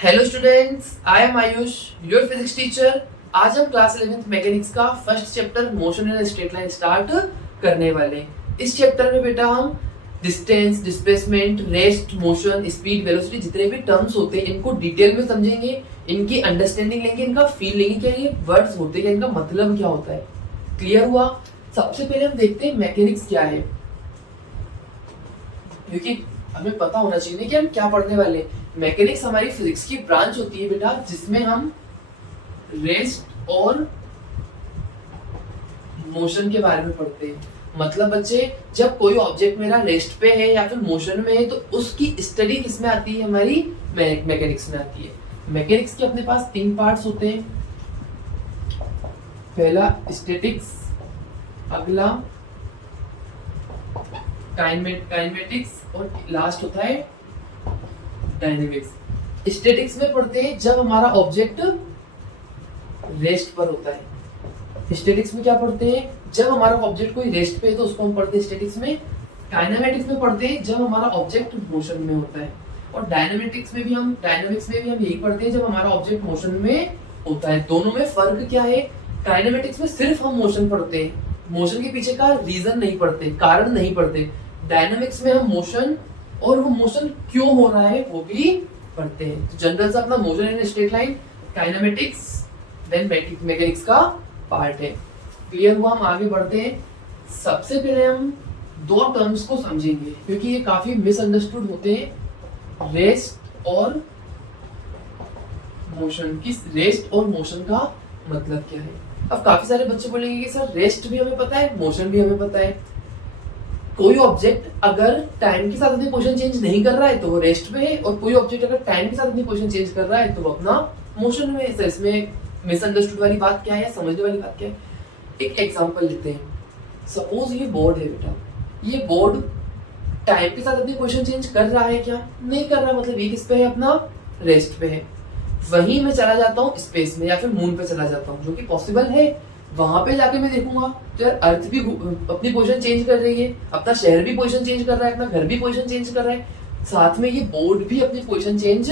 Hello students, I am Ayush, your physics teacher. आज हम class 11th mechanics का first chapter motion in straight line start करने वाले हैं। इस चैप्टर में बेटा हम distance, displacement, rest, motion, speed, velocity जितने भी टर्म्स होते हैं इनको डिटेल में समझेंगे, इनकी अंडरस्टैंडिंग लेंगे, इनका फील लेंगे, क्या ये वर्ड्स होते हैं, इनका मतलब क्या होता है। क्लियर हुआ? सबसे पहले हम देखते हैं मैकेनिक्स क्या है, क्योंकि हमें पता होना चाहिए कि हम क्या पढ़ने वाले हैं। मैकेनिक्स हमारी फिजिक्स की ब्रांच होती है बेटा, जिसमें हम रेस्ट और मोशन के बारे में पढ़ते हैं। मतलब बच्चे, जब कोई ऑब्जेक्ट मेरा रेस्ट पे है या फिर मोशन में है तो उसकी स्टडी किसमें आती है? हमारी मैकेनिक्स में आती है। मैकेनिक्स के अपने पास 3 पार्ट्स होते हैं। पहला स्टैटिक्स, अगला काइनेमेटिक्स और लास्ट होता है डायनेमिक्स। स्टैटिक्स में पढ़ते हैं जब हमारा ऑब्जेक्ट रेस्ट पर होता है। स्टैटिक्स में क्या पढ़ते हैं? जब हमारा ऑब्जेक्ट कोई रेस्ट पे है तो उसको हम पढ़ते हैं स्टैटिक्स में। काइनेमेटिक्स में पढ़ते हैं जब हमारा ऑब्जेक्ट मोशन में होता है। और डायनेमिक्स में भी हम यही पढ़ते हैं जब हमारा ऑब्जेक्ट मोशन में होता है। दोनों में फर्क क्या है? काइनेमेटिक्स में सिर्फ हम मोशन पढ़ते हैं, मोशन के पीछे का रीजन नहीं पढ़ते, कारण नहीं पढ़ते। डायनामिक्स में हम मोशन और वो मोशन क्यों हो रहा है वो भी पढ़ते हैं। तो जनरल सा अपना motion in straight line kinematics then mechanics का पार्ट है। क्लियर हुआ? हम आगे बढ़ते हैं। सबसे पहले हम 2 टर्म्स को समझेंगे क्योंकि ये काफी मिसअंडरस्टूड होते हैं, रेस्ट और मोशन। किस रेस्ट और मोशन का मतलब क्या है? अब काफी सारे बच्चे बोलेंगे कि सर रेस्ट भी हमें पता है, मोशन भी हमें पता है। कोई ऑब्जेक्ट अगर टाइम के साथ अपनी पोजीशन चेंज नहीं कर रहा है तो वो रेस्ट में है, और कोई ऑब्जेक्ट अगर टाइम के साथ अपनी पोजीशन चेंज कर रहा है तो वो अपना मोशन में है। सर इसमें मिसअंडरस्टूड वाली बात क्या है या समझने वाली बात क्या है? एक एग्जांपल लेते हैं। सपोज ये बोर्ड है बेटा, ये बोर्ड टाइम के साथ अपनी पोजीशन चेंज कर रहा है क्या? नहीं कर रहा, मतलब ये किस पे है? अपना रेस्ट पे है। वहीं मैं चला जाता हूँ स्पेस में या फिर मून पे चला जाता हूँ, जो कि पॉसिबल है। वहां पे जाके मैं देखूंगा तो यार अर्थ भी अपनी पोजीशन चेंज कर रही है, अपना शहर भी पोजीशन चेंज कर रहा है, अपना घर भी पोजीशन चेंज कर रहा है, साथ में ये बोर्ड भी अपनी पोजीशन चेंज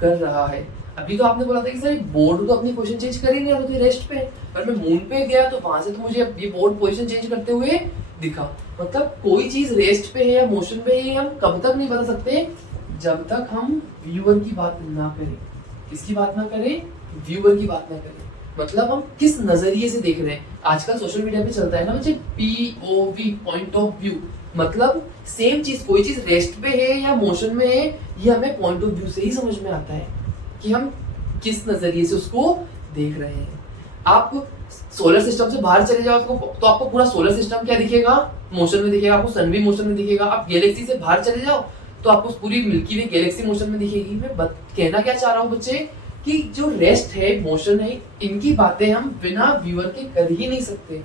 कर रहा है। अभी तो आपने बोला था कि सर बोर्ड तो अपनी पोजीशन चेंज कर ही नहीं रहा, तो रेस्ट पे है। पर मैं मून पे गया तो वहां से तो मुझे ये बोर्ड पोजीशन चेंज करते हुए दिखा। मतलब कोई चीज रेस्ट पे है या मोशन पे है हम कब तक नहीं बता सकते, जब तक हम व्यूअर की बात ना करें। किसकी बात ना करें? व्यूअर की बात ना करें। मतलब हम किस नजरिए से देख रहे हैं। आजकल सोशल मीडिया पे चलता है ना बच्चे, POV, पॉइंट ऑफ व्यू। मतलब सेम चीज, कोई चीज रेस्ट पे है या मोशन में है, ये हमें पॉइंट ऑफ व्यू से ही समझ में आता है कि हम किस नजरिए से उसको देख रहे हैं। आप सोलर सिस्टम से बाहर चले जाओ तो आपको पूरा सोलर सिस्टम क्या दिखेगा? मोशन में दिखेगा। आपको सन भी मोशन में दिखेगा। आप गैलेक्सी से बाहर चले जाओ तो आपको पूरी मिल्की वे गैलेक्सी मोशन में दिखेगी। मैं कहना क्या चाह रहा हूँ बच्चे, कि जो रेस्ट है, मोशन है, इनकी बातें हम बिना व्यूअर के कर ही नहीं सकते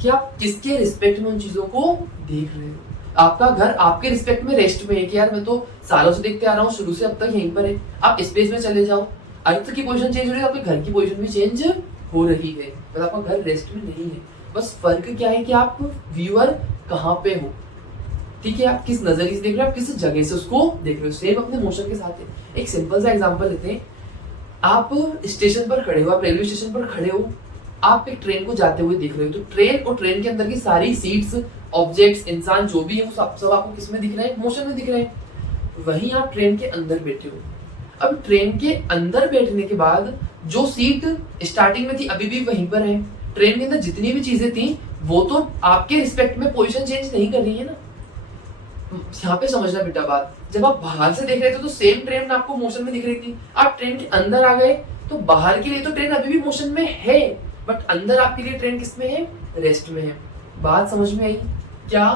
कि आप किसके रिस्पेक्ट में उन चीजों को देख रहे हो। आपका घर आपके रिस्पेक्ट में रेस्ट में है कि यार मैं तो सालों से देखते आ रहा हूँ, शुरू से अब तक यहीं पर है। आप स्पेस में चले जाओ, अर्थ की पोजीशन चेंज हो रही है, आपके घर की पोजीशन भी चेंज हो रही है, मतलब आपका घर रेस्ट में नहीं है। बस फर्क क्या है कि आप व्यूअर कहाँ पे हो, ठीक है? आप किस नजरिए से देख रहे हो, आप किस जगह से उसको देख रहे हो। सेम अपने मोशन के साथ है। एक सिंपल सा एग्जांपल लेते हैं। आप स्टेशन पर खड़े हो, आप रेलवे स्टेशन पर खड़े हो, आप एक ट्रेन को जाते हुए देख रहे हो। तो ट्रेन और ट्रेन के अंदर की सारी सीट्स, ऑब्जेक्ट्स, इंसान जो भी है वो सब आपको किस में दिख रहे हैं? मोशन में दिख रहे हैं। वहीं आप ट्रेन के अंदर बैठे हो। अब ट्रेन के अंदर बैठने के बाद जो सीट स्टार्टिंग में थी अभी भी वहीं पर है। ट्रेन के अंदर जितनी भी चीजें थी वो तो आपके रिस्पेक्ट में पोजीशन चेंज नहीं कर रही है ना। यहाँ पे समझना बेटा बात, जब आप बाहर से देख रहे थे तो सेम ट्रेन आपको मोशन में दिख रही थी। आप ट्रेन के अंदर आ गए तो बाहर के लिए तो ट्रेन अभी भी मोशन में है, बट अंदर आपके लिए ट्रेन किस में है? रेस्ट में है। बात समझ में आई क्या?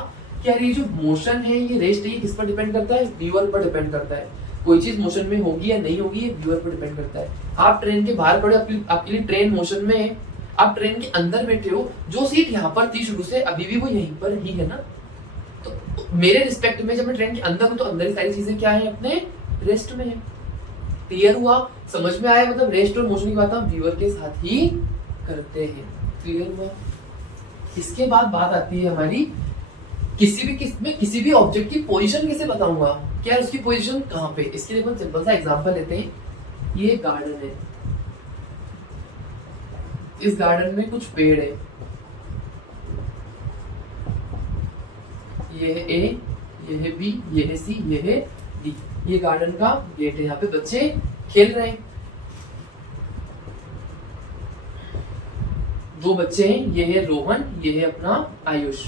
क्या ये जो मोशन है, ये रेस्ट है, ये किस पर डिपेंड करता है? व्यूअर पर डिपेंड करता है। कोई चीज मोशन में होगी या नहीं होगी, ये व्यूअर पर डिपेंड करता है। आप ट्रेन के बाहर खड़े, आपके लिए ट्रेन मोशन में है। आप ट्रेन के अंदर बैठे हो, जो सीट यहाँ पर थी शुरू से अभी भी वो यहीं पर ही है ना। तो मेरे रिस्पेक्ट में जब मैं ट्रेन के अंदर हूं तो अंदर की सारी चीजें क्या है? अपने रेस्ट में है। क्लियर हुआ? समझ में आया? मतलब रेस्ट और मोशन की बात हम व्यूअर के साथ ही करते हैं। क्लियर हुआ? इसके बाद बात आती है हमारी किसी भी ऑब्जेक्ट की पोजीशन कैसे बताऊंगा, क्या उसकी पोजीशन कहाँ पे। इसके लिए सिंपल सा एग्जांपल लेते हैं। ये गार्डन है, इस गार्डन में कुछ पेड़ है, ये है ए, ये है बी, ये है सी, ये है डी। ये गार्डन का गेट है, यहाँ पे बच्चे खेल रहे हैं। दो बच्चे हैं, ये है रोहन, ये है अपना आयुष।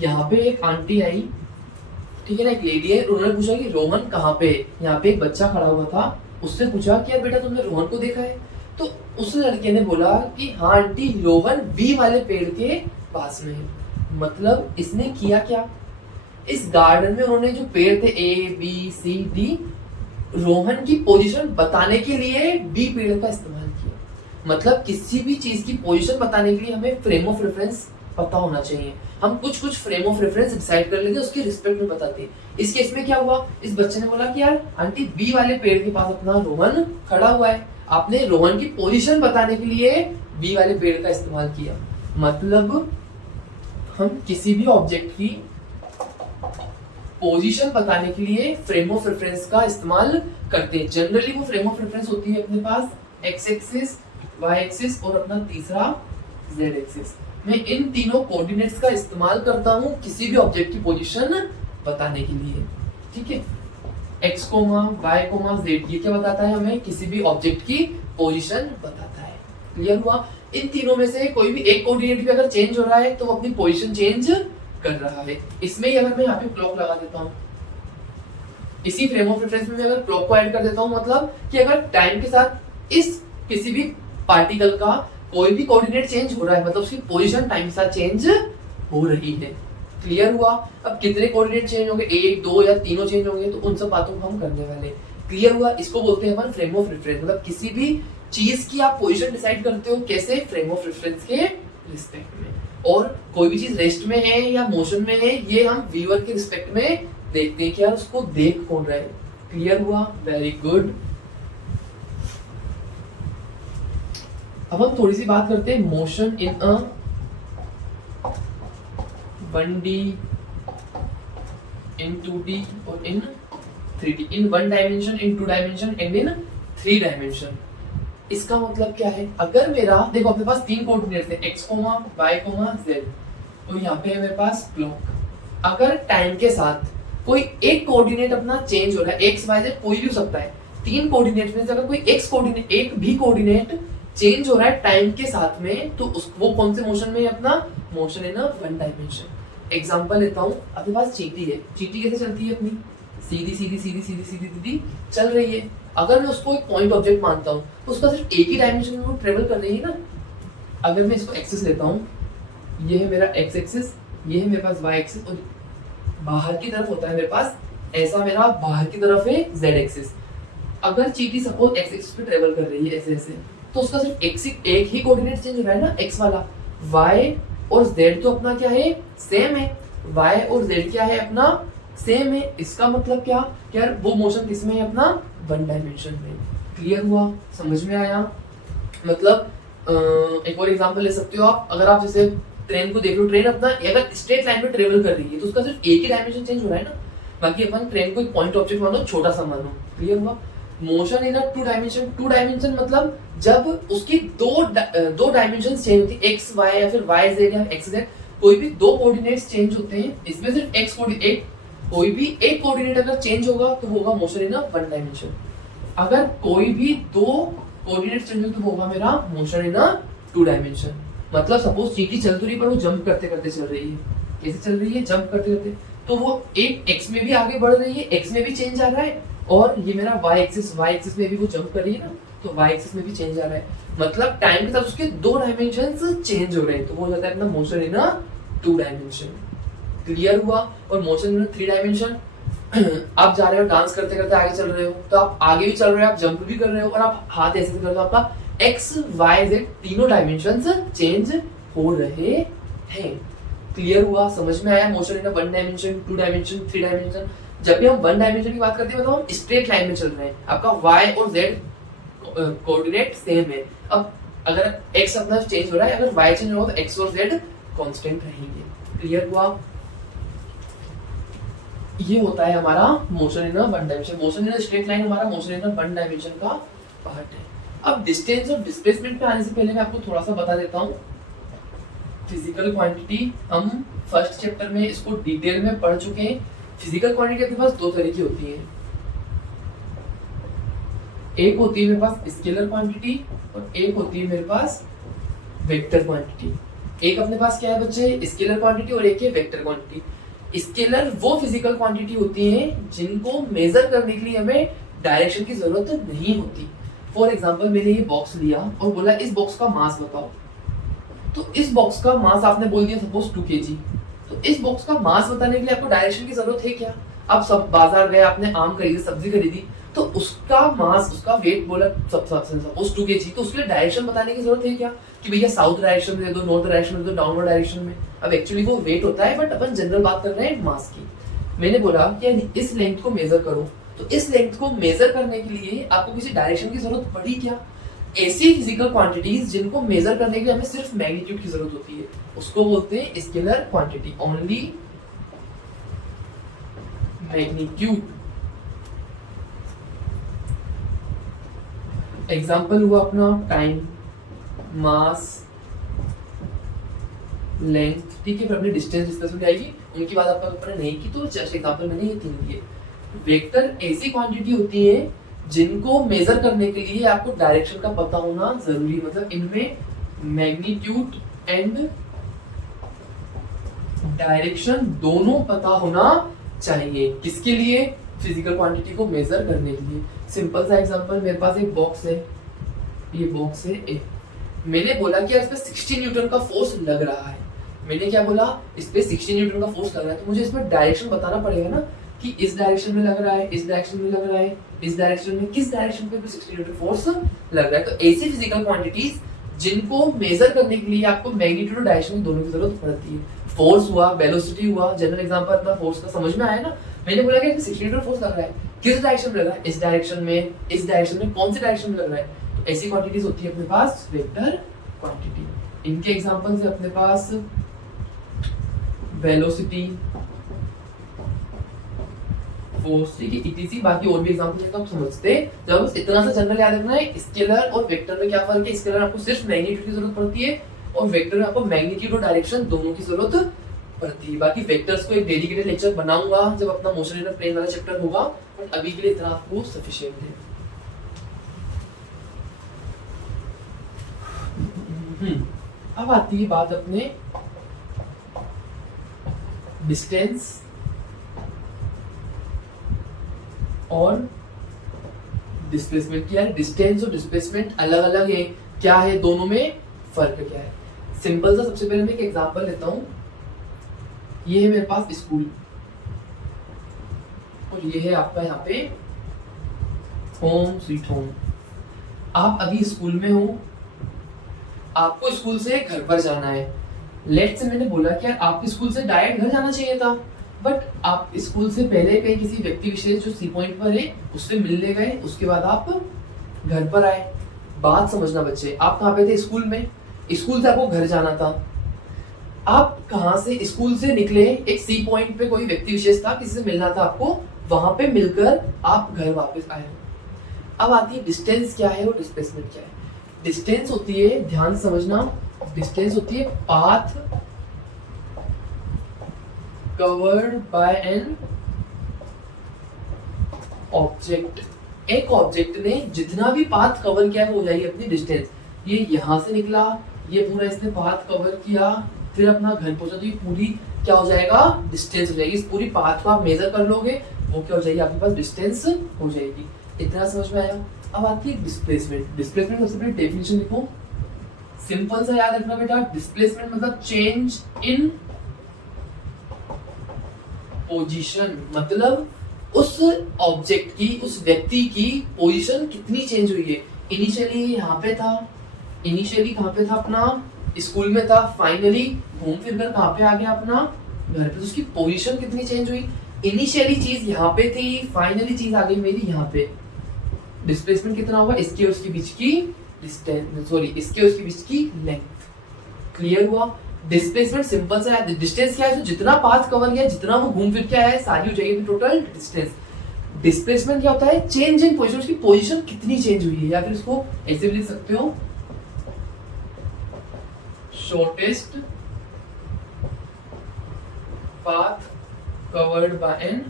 यहाँ पे एक आंटी आई, ठीक है ना, एक लेडी है, उन्होंने पूछा कि रोहन कहाँ पे है। यहाँ पे एक बच्चा खड़ा हुआ था, उससे पूछा कि यार बेटा तुमने रोहन को देखा है? तो उस लड़के ने बोला कि हाँ आंटी, रोहन बी वाले पेड़ के पास में है। मतलब इसने किया क्या, इस गार्डन में उन्होंने जो पेड़ थे A B C D, Rohan की पोजीशन बताने के लिए बी पेड़ का इस्तेमाल किया। मतलब किसी भी चीज की पोजीशन बताने के लिए हमें फ्रेम ऑफ रेफरेंस पता होना चाहिए। हम कुछ कुछ फ्रेम ऑफ रेफरेंस डिसाइड कर लेते हैं, उसके रिस्पेक्ट में बताते हैं। इस केस में क्या हुआ, इस बच्चे ने बोला कि यार आंटी बी वाले पेड़ के पास अपना रोहन खड़ा हुआ है। आपने रोहन की पोजीशन बताने के लिए बी वाले पेड़ का इस्तेमाल किया। मतलब हम किसी भी ऑब्जेक्ट की पोजीशन बताने के लिए फ्रेम ऑफ रेफरेंस का इस्तेमाल करते हैं। जनरली वो फ्रेम ऑफ रेफरेंस होती है अपने पास एक्स एक्सिस, वाई एक्सिस और अपना तीसरा जेड एक्सिस। मैं इन तीनों कोऑर्डिनेट्स का इस्तेमाल करता हूं किसी भी ऑब्जेक्ट की पोजीशन बताने के लिए। ठीक है, X comma Y comma Z, ये क्या बताता है हमें, किसी भी ऑब्जेक्ट की पोजीशन बताता है। क्लियर हुआ। इन तीनों में से कोई भी एक कोऑर्डिनेट भी अगर चेंज हो रहा है तो वो अपनी पोजीशन चेंज कर रहा है। इसमें ही अगर मैं यहाँ पे क्लॉक लगा देता हूँ, इसी फ्रेम ऑफ रेफरेंस में मैं अगर क्लॉक को ऐड कर देता हूँ, मतलब कि अगर टाइम के साथ इस किसी भी पार्टिकल का कोई भी कोऑर्डिनेट चेंज हो रहा है, मतलब उसकी पोजीशन टाइम के साथ चेंज हो रही है। क्लियर हुआ। अब कितने कोऑर्डिनेट चेंज होंगे, एक दो या तीनों चेंज होंगे, तो उन सब बातों को हम करने वाले। क्लियर हुआ। इसको बोलते हैं अपन फ्रेम ऑफ रेफरेंस। मतलब किसी भी चीज की आप पोजीशन डिसाइड करते हो कैसे, फ्रेम ऑफ रेफरेंस के रिस्पेक्ट में। और कोई भी चीज रेस्ट में है या मोशन में है, ये हम व्यूअर के रिस्पेक्ट में देखते हैं कि यार उसको देख कौन रहा है। क्लियर हुआ, वेरी गुड। अब हम थोड़ी सी बात करते हैं motion in a 1D, in 2D और in 3D, in 1 dimension, in 2 dimension and in 3 dimension। इसका मतलब क्या है, अगर मेरा देखो अपने पास तीन कोऑर्डिनेट्स है x, y, z, तो यहाँ पे है मेरे पास क्लॉक। अगर टाइम के साथ कोई एक कोऑर्डिनेट अपना चेंज हो रहा है, x, y, z कोई भी हो सकता है, तीन कोऑर्डिनेट में से अगर कोई x कोऑर्डिनेट, एक भी कोऑर्डिनेट चेंज हो रहा है टाइम के साथ में, तो वो कौन से मोशन में है, अपना मोशन इन अ 1 डायमेंशन। एग्जांपल लेता हूँ, अपने पास चींटी है, चींटी कैसे चलती है, अपनी सीधी सीधी सीधी सीधी सीधी सीधी चल रही है। अगर मैं उसको एक पॉइंट ऑब्जेक्ट मानता हूँ तो उसका सिर्फ एक ही डायमेंशन में वो ट्रेवल कर रही है ना। अगर मैं इसको एक्सिस लेता हूँ, ये है मेरा एक्स एक्सिस, ये है मेरे पास वाई एक्सिस, और बाहर की तरफ होता है मेरे पास ऐसा, मेरा बाहर की तरफ है जेड एक्सिस। अगर चींटी सपोज एक्स एक्सिस पे ट्रेवल कर रही है ऐसे ऐसे, तो उसका सिर्फ एक ही कोऑर्डिनेट चेंज हो रहा है ना, एक्स वाला। वाई और जेड तो अपना क्या है, सेम है। वाई और जेड क्या है, अपना सेम है। इसका मतलब क्या, यार वो मोशन किसमें है, अपना 1 डायमेंशन में। क्लियर हुआ, समझ में आया। मतलब एक और एग्जांपल ले सकते हो आप। अगर आप जैसे ट्रेन को देख लो, ट्रेन अपना अगर स्ट्रेट लाइन में ट्रेवल कर रही है तो उसका सिर्फ एक ही डायमेंशन चेंज हो रहा है ना। बाकी अपन ट्रेन को एक पॉइंट ऑब्जेक्ट मानो, छोटा सा मानो। क्लियर हुआ। Motion in a 2 dimension, 2 dimension मतलब जब उसकी दो डायमेंशन चेंज होती है, एक्स वाई या फिर वाई जेड या एक्स जेड, कोई भी दो कोऑर्डिनेट्स चेंज होते हैं, इसमें सिर्फ एक्स कोऑर्डिनेट, कोई भी एक कोऑर्डिनेट अगर चेंज होगा तो वो होगा मोशन इन अ 1 डायमेंशन। अगर कोई भी दो कोऑर्डिनेट चेंज हो तो वो होगा मेरा मोशन इन अ 2 डायमेंशन। मतलब सपोज चींटी चल तो रही पर वो जंप करते करते चल रही है। कैसे चल रही है, जंप करते करते, तो वो एक एक्स में भी आगे बढ़ रही है, एक्स में भी चेंज आ रहा है, और ये मेरा वाई एक्सिस में भी वो जंप कर रही है ना, तो वाई एक्सिस में भी चेंज आ रहा है। मतलब टाइम के साथ उसके 2 डायमेंशंस चेंज हो रहे हैं, तो वो हो जाता है अपना मोशन इन अ 2 डायमेंशन। क्लियर हुआ। और मोशन इन 3 डायमेंशन, आप जा रहे हो डांस करते करते आगे चल रहे हो, तो आप आगे भी चल रहे हो, आप जंप भी कर रहे हो, और आप हाथ ऐसे कर रहे हो, आपका एक्स वाई जेड तीनों डायमेंशंस चेंज हो रहे हैं। क्लियर हुआ, समझ में आया। Motion in 1 dimension, 2 dimension, 3 dimension. जब भी हम 1 डायमेंशन की बात करते हैं मतलब हम स्ट्रेट लाइन में चल रहे हैं, आपका y और z कोऑर्डिनेट सेम है। अब अगर x अपना चेंज हो रहा है, अगर y चेंज होगा तो x और z कांस्टेंट रहेंगे। क्लियर हुआ। ये होता है हमारा motion in one dimension. Motion in straight line हमारा मोशन इन वन डायमेंशन का पार्ट है। अब डिस्टेंस और डिस्प्लेसमेंट पे आने से पहले मैं आपको थोड़ा सा बता देता हूँ। फिजिकल क्वांटिटी हम फर्स्ट चैप्टर में इसको डिटेल में पढ़ चुके हैं। फिजिकल क्वांटिटी अपने पास दो तरह की होती है, एक होती है मेरे पास स्केलर क्वांटिटी और एक होती है मेरे पास वेक्टर क्वांटिटी। एक अपने पास क्या है बच्चे, स्केलर क्वांटिटी, और एक है वेक्टर क्वांटिटी। स्केलर वो फिजिकल क्वांटिटी होती है जिनको मेजर करने के लिए हमें डायरेक्शन की जरूरत नहीं होती। फॉर एग्जाम्पल मैंने ये बॉक्स लिया और बोला इस बॉक्स का मास बताओ, तो इस बॉक्स का मास आपने बोल दिया सपोज 2 kg। तो इस बॉक्स का मास बताने के लिए आपको डायरेक्शन की जरूरत है क्या? आप सब बाजार गए, आपने आम खरीदी, सब्जी खरीदी, तो उसका मास, उसका वेट बोला सपोज 2 kg, तो उसके लिए डायरेक्शन बताने की जरूरत है क्या कि भैया साउथ डायरेक्शन में दे दो, नॉर्थ डायरेक्शन में दे दो, डाउनवर्ड डायरेक्शन में। अब एक्चुअली वो वेट होता है, बट अपन जनरल बात कर रहे हैं मास की। मैंने बोला कि इस लेंथ को मेजर करो, तो इस लेंथ को मेजर करने के लिए आपको किसी डायरेक्शन की जरूरत पड़ी क्या? ऐसी फिजिकल क्वांटिटीज जिनको मेजर करने के लिए हमें सिर्फ मैग्नीट्यूड की जरूरत होती है, उसको बोलते हैं scalar quantity, only magnitude. Example हुआ अपना टाइम, मास, लेंथ, ठीक है। फिर अपनी डिस्टेंस डिस्कस हो जाएगी, उनकी बात आपका ऊपर नहीं की, तो जस्ट एग्जाम्पल मैंने ये 3 दिए। वेक्टर ऐसी क्वांटिटी होती है जिनको मेजर करने के लिए आपको डायरेक्शन का पता होना जरूरी, मतलब इनमें मैग्नीट्यूड एंड डायरेक्शन दोनों पता होना चाहिए। किसके लिए? फिजिकल क्वांटिटी को मेजर करने के लिए। सिंपल सा एग्जांपल, मेरे पास एक बॉक्स है, ये बॉक्स है ए। मैंने बोला कि इस पे 60 न्यूटन का फोर्स लग रहा है। मैंने क्या बोला? इस पे 60 न्यूटन का फोर्स लग रहा है, तो मुझे इसमें डायरेक्शन बताना पड़ेगा ना कि इस डायरेक्शन में लग रहा है, इस डायरेक्शन में लग रहा है, इस डायरेक्शन में, किस डायरेक्शन पे 60 न्यूटन फोर्स लग रहा है। तो ऐसी फिजिकल क्वांटिटीज जिनको मेजर करने के लिए आपको मैग्नीट्यूड और डायरेक्शन दोनों की जरूरत पड़ती है। फोर्स हुआ, वेलोसिटी हुआ, जनरल एग्जांपल अपना फोर्स का समझ में आया ना। मैंने बोला कि 60 न्यूटन फोर्स लग रहा है, किस डायरेक्शन में लग रहा है, इस डायरेक्शन में, इस डायरेक्शन में, कौन सी डायरेक्शन में लग रहा है। तो ऐसी क्वांटिटीज होती है अपने पास वेक्टर क्वांटिटी। इनके एग्जांपल्स है अपने पास वेलोसिटी, फोर्स, ठीक है, इटीसी। बाकी और भी एग्जांपल है तो आप समझते हैं। जब इतना सा जनरल याद रखना है, स्केलर और वेक्टर में क्या फर्क है। स्केलर आपको सिर्फ मैग्नीट्यूड की जरूरत पड़ती है और वेक्टर में आपको मैग्नीट्यूड और डायरेक्शन दोनों की जरूरत पड़ती है। बाकी वेक्टर्स को एक डेडिकेटेड लेक्चर बनाऊंगा जब अपना मोशन इन अ प्लेन वाला चैप्टर होगा, बट अभी के लिए इतना आपको सफिशिएंट है। अब आती है बात अपने डिस्टेंस और डिस्प्लेसमेंट की। यार डिस्टेंस और डिस्प्लेसमेंट अलग अलग है, क्या है दोनों में फर्क क्या है? सिंपल सा सबसे पहले मैं एक एग्जांपल लेता हूं। ये है मेरे पास स्कूल और ये है आपका यहाँ पे होम स्वीट होम। आप अभी स्कूल में हो, आपको स्कूल से घर पर जाना है। लेट्स से मैंने बोला कि आपके स्कूल से डायरेक्ट घर जाना चाहिए था, बट आप स्कूल से पहले कहीं किसी व्यक्ति विशेष जो सी पॉइंट पर है उससे मिलने गए, उसके बाद आप घर पर आए। बात समझना बच्चे, आप कहाँ पे थे? स्कूल में। स्कूल से आपको घर जाना था, आप कहाँ से स्कूल से निकले, एक सी पॉइंट पे कोई व्यक्ति विशेष था, किसी से मिलना था आपको, वहां पे मिलकर आप घर वापस आए। अब आती है डिस्टेंस क्या है और डिस्प्लेसमेंट क्या है। डिस्टेंस होती है, ध्यान समझना, डिस्टेंस होती है path covered by an object. एक ऑब्जेक्ट ने जितना भी पाथ कवर किया है वो हो जाएगी अपनी डिस्टेंस। ये यहां से निकला, ये पूरा इसने पाथ कवर किया, फिर अपना घर पहुंचा, तो ये पूरी क्या हो जाएगा? डिस्टेंस हो जाएगी। इस पूरी पाथ को आप मेजर कर लोगे, वो क्या हो जाएगी? आपके पास डिस्टेंस हो जाएगी। इतना समझ में आया? अब आती है डिस्प्लेसमेंट। डिस्प्लेसमेंट सबसे पहले डेफिनेशन लिखो, सिंपल सा याद रखना बेटा। डिस्प्लेसमेंट मतलब चेंज इन पोजीशन, मतलब उस ऑब्जेक्ट की, उस व्यक्ति की पोजीशन कितनी चेंज हुई है। इनिशियली यहाँ पे था, इनिशियली कहाँ पे था? अपना स्कूल में था, फाइनली घूम फिर कर कहाँ पे आ गया? अपना घर पे। तो उसकी पोजीशन कितनी चेंज हुई? इनिशियली चीज यहाँ पे थी, फाइनली चीज आ गई मेरी यहाँ पे। डिस्प्लेसमेंट कितना होगा? इसके और इसके बीच की डिस्टेंस, सॉरी इसके और इसके बीच की लेंथ। क्लियर हुआ? डिस्प्लेसमेंट सिंपल सा है, डिस्टेंस क्या है, जो जितना पाथ कवर किया है, जितना वो घूम फिर के आया है, सारी हो जाएगी टोटल डिस्टेंस। डिस्प्लेसमेंट क्या होता है, चेंज इन पोजीशन, उसकी पोजीशन कितनी चेंज हुई है, या फिर इसको ऐसे भी लिख सकते हो, shortest path covered by an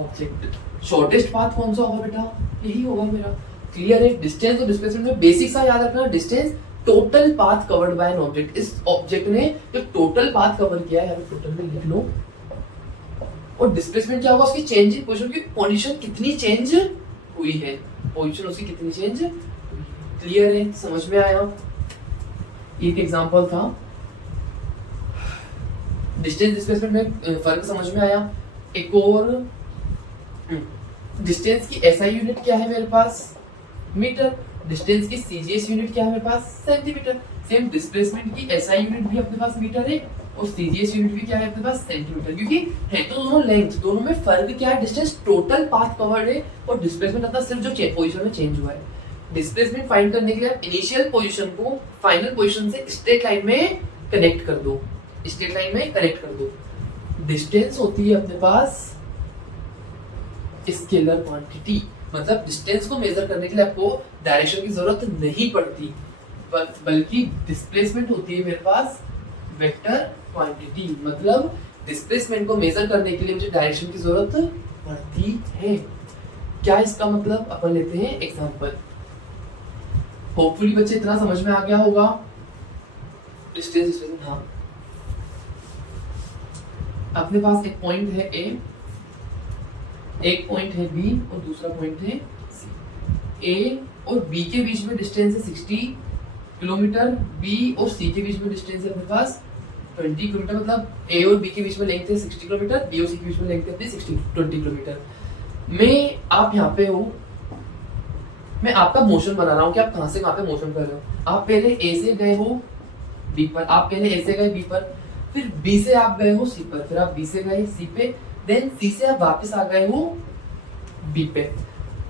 object. Shortest path कौन सा होगा बेटा, यही होगा मेरा। क्लियर है। डिस्टेंस और डिस्प्लेसमेंट में बेसिक सा याद रखना, distance total path covered by an object, इस ऑब्जेक्ट ने जो टोटल पाथ कवर किया है, टोटल में लिख लो। और डिस्प्लेसमेंट क्या होगा, उसकी चेंज इन पोजीशन, की पोजीशन कितनी चेंज हुई है, पोजीशन उसकी कितनी चेंज। क्लियर है, समझ में आया। एक एग्जांपल था, डिस्टेंस डिस्प्लेसमेंट में फर्क समझ में आया। एक और, डिस्टेंस की एसआई यूनिट क्या है मेरे पास, मीटर। डिस्टेंस की सीजीएस यूनिट क्या है मेरे पास, सेंटीमीटर। सेम डिस्प्लेसमेंट की एसआई यूनिट भी अपने पास मीटर है, और सीजीएस यूनिट भी क्या है अपने पास, सेंटीमीटर। क्योंकि है तो दोनों लेंथ, दोनों में फर्क क्या है, डिस्टेंस टोटल पाथ कवर्ड है, और डिस्प्लेसमेंट अपना सिर्फ जो पोजीशन में चेंज हुआ है। डिस्प्लेसमेंट फाइंड करने के लिए आप इनिशियल पोजीशन को फाइनल पोजीशन से स्ट्रेट लाइन में कनेक्ट कर दो, स्ट्रेट लाइन में कनेक्ट कर दो। डिस्टेंस होती है अपने पास स्केलर क्वांटिटी, मतलब डिस्टेंस को मेजर करने के लिए आपको डायरेक्शन की जरूरत नहीं पड़ती, बल्कि डिस्प्लेसमेंट होती है मेरे पास वेक्टर क्वांटिटी। मतलब डिस्प्लेसमेंट को मेजर करने के लिए मुझे डायरेक्शन की जरूरत पड़ती है। क्या इसका मतलब, अपन लेते हैं एग्जांपल। होपफुली बच्चे इतना समझ में आ गया होगा। डिस्टेंस, हाँ, अपने पास एक पॉइंट है ए, एक पॉइंट है बी और दूसरा पॉइंट है सी। ए और बी के बीच में डिस्टेंस है 60 किलोमीटर, बी और सी के बीच में डिस्टेंस है अपने पास 20 किलोमीटर। मतलब ए और बी के बीच में लेंथ है 60 किलोमीटर, बी और सी के बीच में लेंथ है अपनी 20 किलोमीटर। मैं, आप यहाँ पे हो, मैं आपका मोशन बना रहा हूँ कि आप कहाँ से कहाँ पे मोशन कर रहे हो। आप पहले ए से गए हो बी पर, आप पहले ए से गए बी पर, फिर बी से आप गए हो सी पर, फिर आप बी से गए सी पे, देन सी से आप वापस आ गए हो बी पे।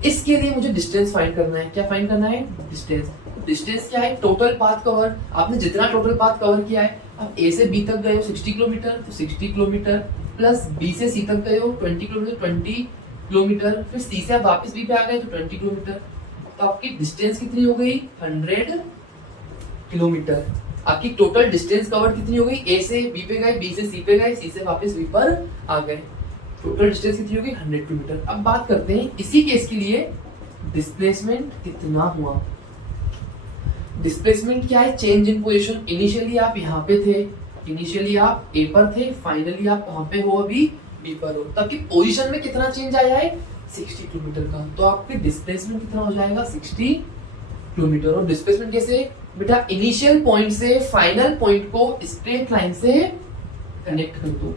इसके लिए मुझे डिस्टेंस फाइंड करना है। क्या फाइंड करना है, डिस्टेंस। डिस्टेंस क्या है, टोटल पाथ कवर। आपने जितना टोटल पाथ कवर किया है, आप ए से बी तक गए हो 60 किलोमीटर, तो 60 किलोमीटर प्लस बी से सी तक गए हो 20 किलोमीटर, 20 किलोमीटर, फिर सी से आप वापस बी पे आ गए तो 20 किलोमीटर। तो आपकी डिस्टेंस कितनी हो गई, 100 किलोमीटर। आपकी टोटल डिस्टेंस कवर कितनी हो गई, ए से बी पे गए, बी से सी पे गए, सी से वापस बी पर आ गए। टोटल डिस्टेंस कितनी होगी, 100 किलोमीटर। अब बात करते हैं इसी केस के लिए, डिस्प्लेसमेंट कितना हुआ। डिस्प्लेसमेंट क्या है, चेंज इन पोजीशन। इनिशियली आप यहाँ पे थे, इनिशियली आप ए पर थे, फाइनली आप कहाँ पे हो, अभी बी पर हो। तब की पोजीशन में कितना चेंज आया है, 60 किलोमीटर का। तो आपकी डिस्प्लेसमेंट कितना हो जाएगा, 60 किलोमीटर। और डिस्प्लेसमेंट कैसे बेटा, इनिशियल पॉइंट से फाइनल पॉइंट को स्ट्रेट लाइन से कनेक्ट कर दो।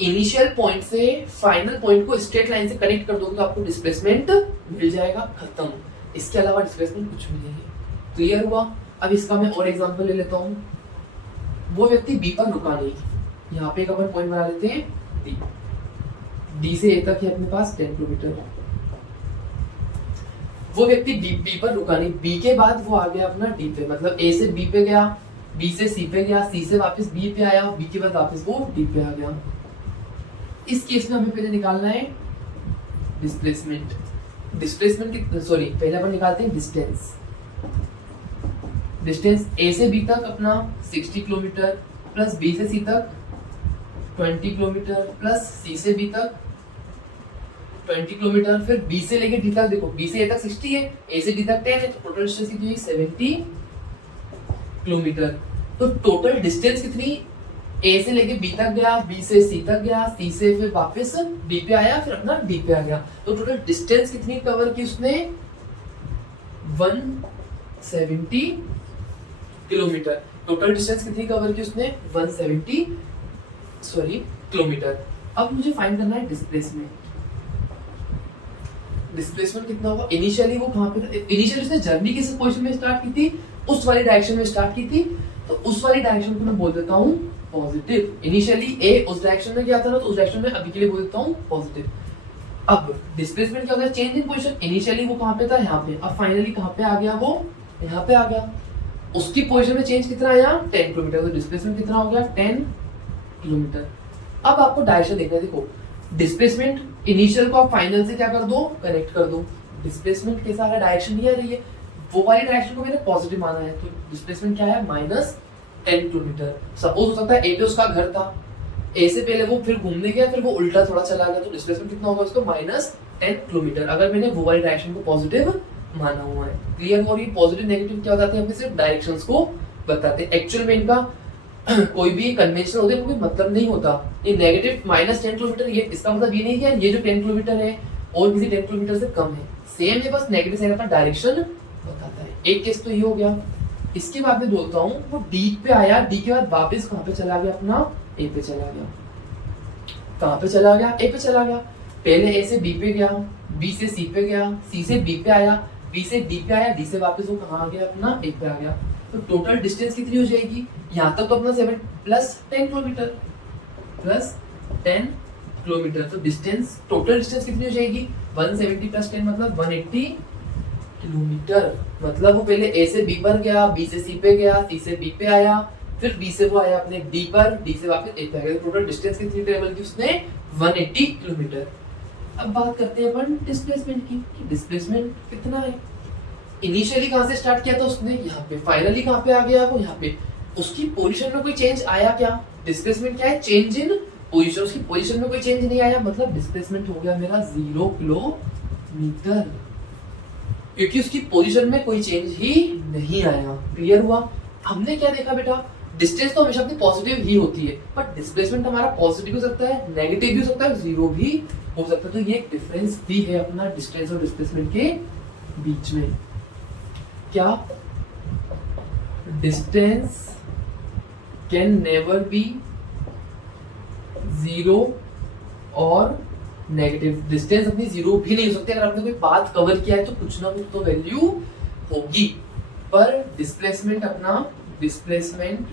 इनिशियल पॉइंट से फाइनल पॉइंट को स्ट्रेट लाइन से कनेक्ट कर दो तो आपको डिस्प्लेसमेंट मिल जाएगा, खत्म। इसके अलावा डिस्प्लेसमेंट कुछ भी नहीं है। क्लियर हुआ। अब इसका मैं और एग्जांपल ले लेता हूँ। वो व्यक्ति बी पर रुका नहीं, यहाँ पे एक अपन पॉइंट बना लेते हैं डी। डी से ए तक है अपने पास 10 किलोमीटर। वो व्यक्ति बी पर रुका नहीं, बी के बाद वो आ गया अपना डी पे, मतलब ए से बी पे गया, बी से सी पे गया, सी से वापस बी पे आया, बी के बाद वापस वो डी पे आ गया। इस केस में हमें पहले निकालना है डिस्प्लेसमेंट। डिस्प्लेसमेंट की सॉरी, पहले अपन निकालते हैं डिस्टेंस। डिस्टेंस ए से बी तक अपना 60 किलोमीटर प्लस बी से सी तक 20 किलोमीटर प्लस सी से बी तक 20 किलोमीटर, फिर बी से लेके डी तक, देखो बी से ए तक 60 है, ए से डी तक 10 है, तो टोटल डिस्टेंस कितनी है, 70 किलोमीटर। तो टोटल डिस्टेंस कितनी, ए से लेके बी तक गया, बी से सी तक गया, सी से फिर वापस डी पे आया, फिर अपना डी पे आ गया। तो टोटल डिस्टेंस कितनी कवर की उसने, 170 किलोमीटर। टोटल डिस्टेंस कितनी कवर की उसने, 170 किलोमीटर। अब मुझे फाइंड करना है डिस्प्लेसमेंट। डिस्प्लेसमेंट कितना होगा, इनिशियली वो कहाँ पे था, इनिशियली उसने जर्नी किस पोजीशन में स्टार्ट की थी, उस वाली डायरेक्शन में स्टार्ट की थी, तो उस वाली डायरेक्शन को मैं बोल देता हूँ पॉजिटिव। इनिशियली ए उस डायरेक्शन में गया था ना, तो उस डायरेक्शन में अभी के लिए बोल देता हूँ पॉजिटिव। अब डिस्प्लेसमेंट क्या होता है, चेंज इन पोजीशन। इनिशियली वो कहाँ पे था, यहाँ पे, अब फाइनली कहाँ पे आ गया, वो यहाँ पे आ गया। उसकी पोजीशन में चेंज कितना आया 10 किलोमीटर, तो डिस्प्लेसमेंट कितना हो गया 10 किलोमीटर। अब आपको डायरेक्शन देखना है, देखो डिस्प्लेसमेंट इनिशियल को आप फाइनल से क्या कर दो कनेक्ट कर दो, डिस्प्लेसमेंट के साथ डायरेक्शन नहीं आ रही है, वो वाली डायरेक्शन को मैंने पॉजिटिव माना है, तो डिस्प्लेसमेंट क्या है -10 किलोमीटर। सपोज हो सकता है ए पे उसका घर था, ए से पहले वो फिर घूमने गया, फिर वो उल्टा थोड़ा चला गया, तो डिस्प्लेसमेंट कितना होगा उसको -10 किलोमीटर, अगर मैंने वो वाली डायरेक्शन को पॉजिटिव माना हुआ है। क्लियर? और ये पॉजिटिव नेगेटिव क्या बताते हैं, हमें सिर्फ डायरेक्शंस को बताते हैं, एक्चुअल में इनका कोई भी कन्वेंशन होते हैं कोई मतलब नहीं होता। ये नेगेटिव -10 किलोमीटर, ये इसका मतलब ये नहीं कि ये जो 10 किलोमीटर है और किसी 10 किलोमीटर से कम है, सेम है, बस नेगेटिव साइन अपना डायरेक्शन बताता है। एक केस तो ये हो गया। इसके बाद में बोलता हूँ वो डी पे आया, डी के बाद वापस कहाँ पे चला गया, अपना ए पे चला गया। कहाँ पे चला गया? ए पे चला गया। पहले ए से बी पे गया, बी से सी पे गया, सी से बी पे आया, बी से डी पे आया, डी से वापस वो कहाँ आ गया, अपना ए पे आ गया। तो टोटल डिस्टेंस कितनी हो जाएगी? यहाँ तक तो अपना 7 + 10 किलोमीटर प्लस 10 किलोमीटर, तो डिस्टेंस टोटल डिस्टेंस कितनी हो जाएगी 170 + 10 मतलब 180 किलोमीटर। मतलब वो पहले ए से बी पर गया, बी से सी पे गया, सी से बी पे आया, फिर बी से वो आया अपने डी पर, डी से वापस ए पे आ गया। टोटल डिस्टेंस कितनी ट्रेवल की उसने 180 किलोमीटर। अब बात करते हैं अपन डिस्प्लेसमेंट की, कि डिस्प्लेसमेंट कितना है। इनिशियली कहाँ से स्टार्ट किया था उसने, यहाँ पे, फाइनली कहाँ पे आ गया वो यहाँ पे। उसकी पोजीशन में कोई चेंज आया क्या? डिस्प्लेसमेंट क्या है? Change in position. उसकी पोजीशन में कोई चेंज नहीं आया, मतलब डिस्प्लेसमेंट हो गया मेरा 0 किलोमीटर, क्योंकि उसकी पोजीशन में कोई चेंज ही नहीं आया। क्लियर हुआ? हमने क्या देखा बेटा, डिस्टेंस तो हमेशा अपनी पॉजिटिव ही होती है, बट डिस्प्लेसमेंट हमारा पॉजिटिव हो सकता है, नेगेटिव भी हो सकता है, 0 भी हो सकता है। तो ये एक डिफरेंस भी है अपना डिस्टेंस और डिस्प्लेसमेंट के बीच में। क्या? डिस्टेंस कैन नेवर बी 0 और नेगेटिव। डिस्टेंस अपनी 0 भी नहीं हो सकती। अगर आपने कोई पाथ कवर किया है तो कुछ ना कुछ तो वैल्यू होगी, पर डिस्प्लेसमेंट अपना, displacement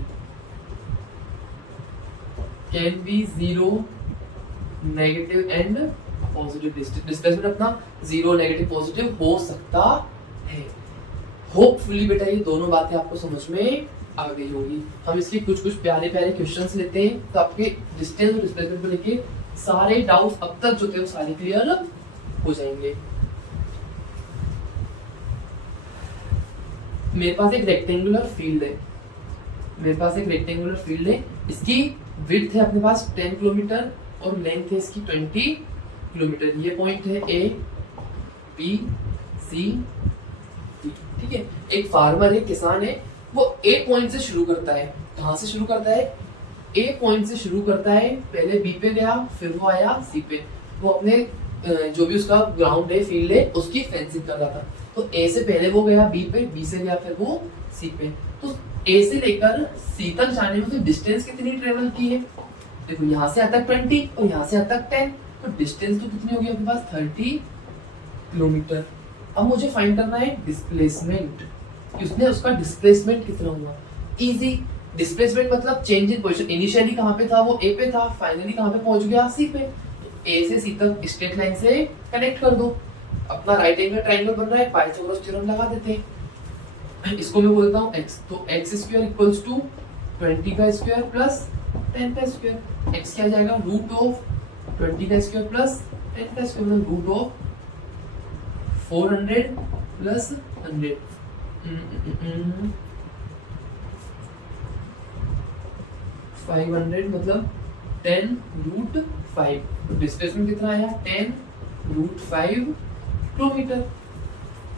can be 0 negative and positive. Displacement अपना 0 नेगेटिव पॉजिटिव हो सकता है। होपफुली बेटा ये दोनों बातें आपको समझ में आ गई होगी। हम इसके कुछ कुछ प्यारे प्यारे क्वेश्चंस लेते हैं, तो आपके डिस्टेंस और डिस्प्लेसमेंट को लेके सारे डाउट्स अब तक जो थे वो सारे क्लियर हो जाएंगे। मेरे पास एक रेक्टेंगुलर फील्ड है, मेरे पास एक रेक्टेंगुलर फील्ड है, इसकी विड्थ है अपने पास 10 किलोमीटर और लेंथ है इसकी 20 किलोमीटर। ये पॉइंट है ए बी सी डी, ठीक है। एक फार्मर है, किसान है, वो ए पॉइंट से शुरू करता है। कहाँ से शुरू करता है? ए पॉइंट से शुरू करता है, पहले बी पे गया, फिर वो आया सी पे। वो अपने जो भी उसका ग्राउंड है, फील्ड है, उसकी फेंसिंग कर रहा था। तो ए से पहले वो गया बी पे, बी से गया फिर वो सी पे। तो ए से लेकर सी तक जाने में तो डिस्टेंस कितनी ट्रेवल की है? देखो यहाँ से आता 20 और यहाँ से आता 10, तो डिस्टेंस तो कितनी होगी आपके पास 30 किलोमीटर। अब मुझे फाइंड करना है डिस्प्लेसमेंट, उसने उसका डिस्प्लेसमेंट कितना हुआ। इजी, डिस्प्लेसमेंट मतलब चेंज इन पोजीशन। इनिशियली कहाँ पे था वो? ए पे था, फाइनली कहाँ पे पहुंच गया? सी पे। तो ए से सी तक स्ट्रेट लाइन से कनेक्ट कर दो। अपना राइट एंगल ट्राइंगल बन रहा है, पाइथागोरस थ्योरम लगा देते हैं। इसको मैं बोलता हूँ x, तो x² = 20 का स्क्वायर प्लस 10 का स्क्वायर। x क्या जाएगा? √20 का स्क्वायर प्लस 10 का स्क्वायर, मतलब √400 प्लस 100। 500 मतलब 10√5। तो डिस्प्लेसमेंट कितना आया? 10√5 किलोमीटर।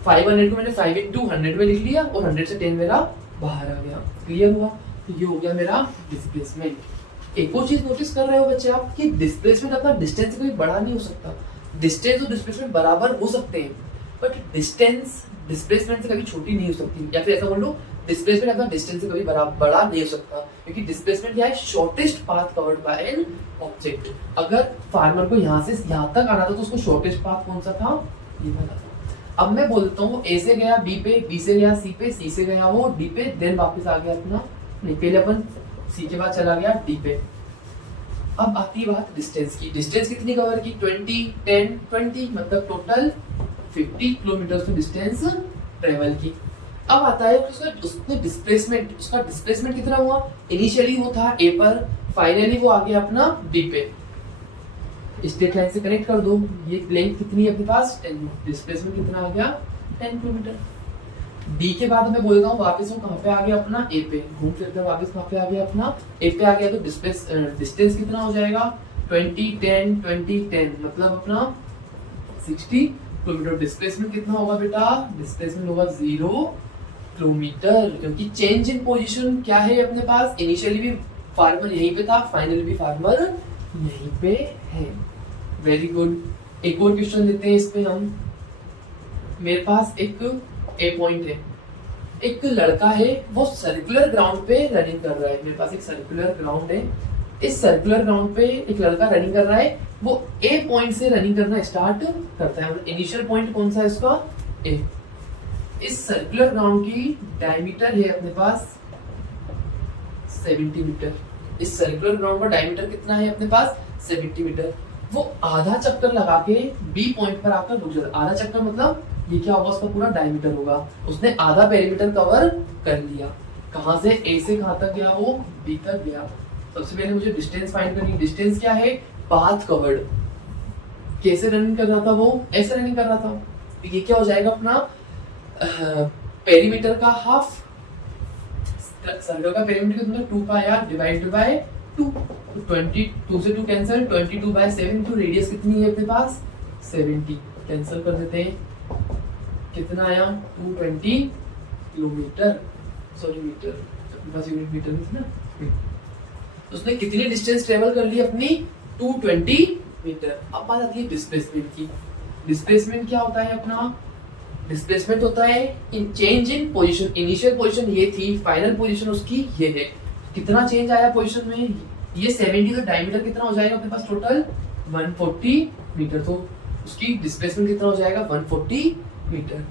500 को मैंने 5 × 100 में लिख लिया और 100 से 10 मेरा बाहर आ गया। क्लियर हुआ? तो ये हो गया मेरा डिस्प्लेसमेंट। एक और चीज नोटिस कर रहे हो बच्चे आप कि डिस्प्लेसमेंट अपना डिस्टेंस से कोई बड़ा नहीं हो सकता। डिस्टेंस और डिस्प्लेसमेंट बराबर हो सकते हैं, बट डिस्टेंस डिस्प्लेसमेंट से कभी छोटी नहीं हो सकती, या फिर ऐसा बोल लो डिस्प्लेसमेंट अपना डिस्टेंस से कभी बड़ा नहीं हो सकता, क्योंकि डिस्प्लेसमेंट क्या है? Shortest path covered by an object. अगर फार्मर को यहाँ से यहाँ तक आना था तो उसको शॉर्टेस्ट पाथ कौन सा था? ये वाला था। अब मैं बोलता हूँ ए से गया बी पे, बी से गया सी पे, सी से गया वो डी पे, देन वापस आ गया अपना, नहीं पहले अपन सी के बाद चला गया डी पे। अब आती बात डिस्टेंस की। डिस्टेंस कितनी कवर की? 20 10 20, मतलब टोटल 50 किलोमीटर की डिस्टेंस ट्रेवल की। अब आता है उसने डिस्प्लेसमेंट, उसका डिस्प्लेसमेंट कितना हुआ, इनिशियली वो था ए पर, फाइनली वो आ गया अपना बी पे। स्ट्रेट लाइन से कनेक्ट कर दो, ये लेंथ कितनी है अपने पास 10, डिस्प्लेसमेंट कितना आ गया 10 किलोमीटर। डी के बाद मैं बोल रहा हूँ वापस वो कहाँ पे आ गया अपना ए पे, घूम फिर कर वापस कहाँ पे आ गया अपना ए पे आ गया, तो डिस्टेंस कितना हो जाएगा 20 10 20 10, मतलब अपना 60 किलोमीटर। डिस्प्लेसमेंट कितना होगा बेटा, डिस्प्लेसमेंट होगा 0 किलोमीटर, क्योंकि चेंज इन पोजीशन क्या है अपने पास, इनिशियली भी फार्मर यहीं पे था, फाइनली भी फार्मर यहीं पे है। Very good. एक और क्वेश्चन लेते हैं इस पे हम। मेरे पास एक ए पॉइंट है, एक लड़का है वो सर्कुलर ग्राउंड पे रनिंग कर रहा है। मेरे पास एक सर्कुलर ग्राउंड है, इस सर्कुलर ग्राउंड पे एक लड़का रनिंग कर रहा है, वो ए पॉइंट से रनिंग करना स्टार्ट करता है। इनिशियल पॉइंट कौन सा है इसका, ए। इस सर्कुलर ग्राउंड की डायमीटर है अपने पास 70 मीटर। इस सर्कुलर ग्राउंड का डायमीटर कितना है अपने पास 70 मीटर। वो आधा चक्कर लगा के बी पॉइंट पर आकर रुक जाता। आधा चक्कर मतलब ये क्या होगा, उसका पूरा डायमीटर होगा। उसने आधा पेरीमीटर कवर कर लिया। कहां से, ए से कहां तक गया, वो बी तक गया। सबसे पहले मुझे डिस्टेंस फाइंड करनी है। डिस्टेंस क्या है, पाथ कवर्ड। कैसे रनिंग कर रहा था वो, ऐसे रनिंग कर रहा था। तो ये क्या हो जाएगा अपना पेरीमीटर का हाफ। सर्कल का पेरीमीटर कितना 2 पाई आर डिवाइडेड बाय 2, तो 22 से 2 कैंसिल, 22/7 तो रेडियस कितनी है अपने पास 70, कैंसिल कर देते हैं। कितना आया 220 किलोमीटर, सॉरी मीटर, अपने पास यूनिट मीटर में थी ना। तो उसने कितनी डिस्टेंस ट्रेवल कर ली अपनी 220 मीटर। अब बात आती है डिस्प्लेसमेंट की। डिस्प्लेसमेंट क्या होता है अपना, डिस्प्लेसमेंट होता है in change in position. Initial position ये थी, फाइनल पोजीशन उसकी ये है। कितना चेंज आया पोजीशन में, ये 70, तो डायमीटर कितना हो जाएगा अपने पास टोटल 140 मीटर। तो उसकी डिस्प्लेसमेंट कितना हो जाएगा 140 मीटर।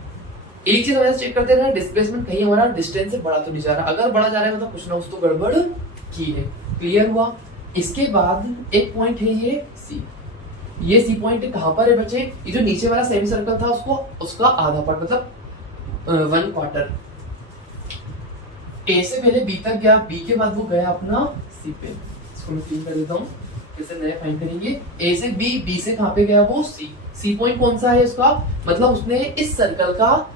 एक चीज हमें चेक करते रहना, डिस्प्लेसमेंट कहीं हमारा डिस्टेंस से बड़ा तो नहीं जा रहा। अगर बड़ा जा रहा है मतलब कुछ ना कुछ तो गड़बड़ की है। क्लियर हुआ। इसके बाद एक पॉइंट है ये सी। ये सी पॉइंट कहाँ पर है बच्चे, ये जो नीचे वाला सेमी सर्कल था उसको, उसका आधा पार्ट मतलब 1 क्वार्टर। ए से पहले बी तक गया, बी के बाद वो गया अपना सी पे। इसको मैं क्लीन कर देता हूँ, कैसे नया फाइंड करेंगे। ए से बी, बी से कहाँ पे गया वो सी। सी पॉइंट कौन सा है उसका, मतलब उसने इस सर्कल का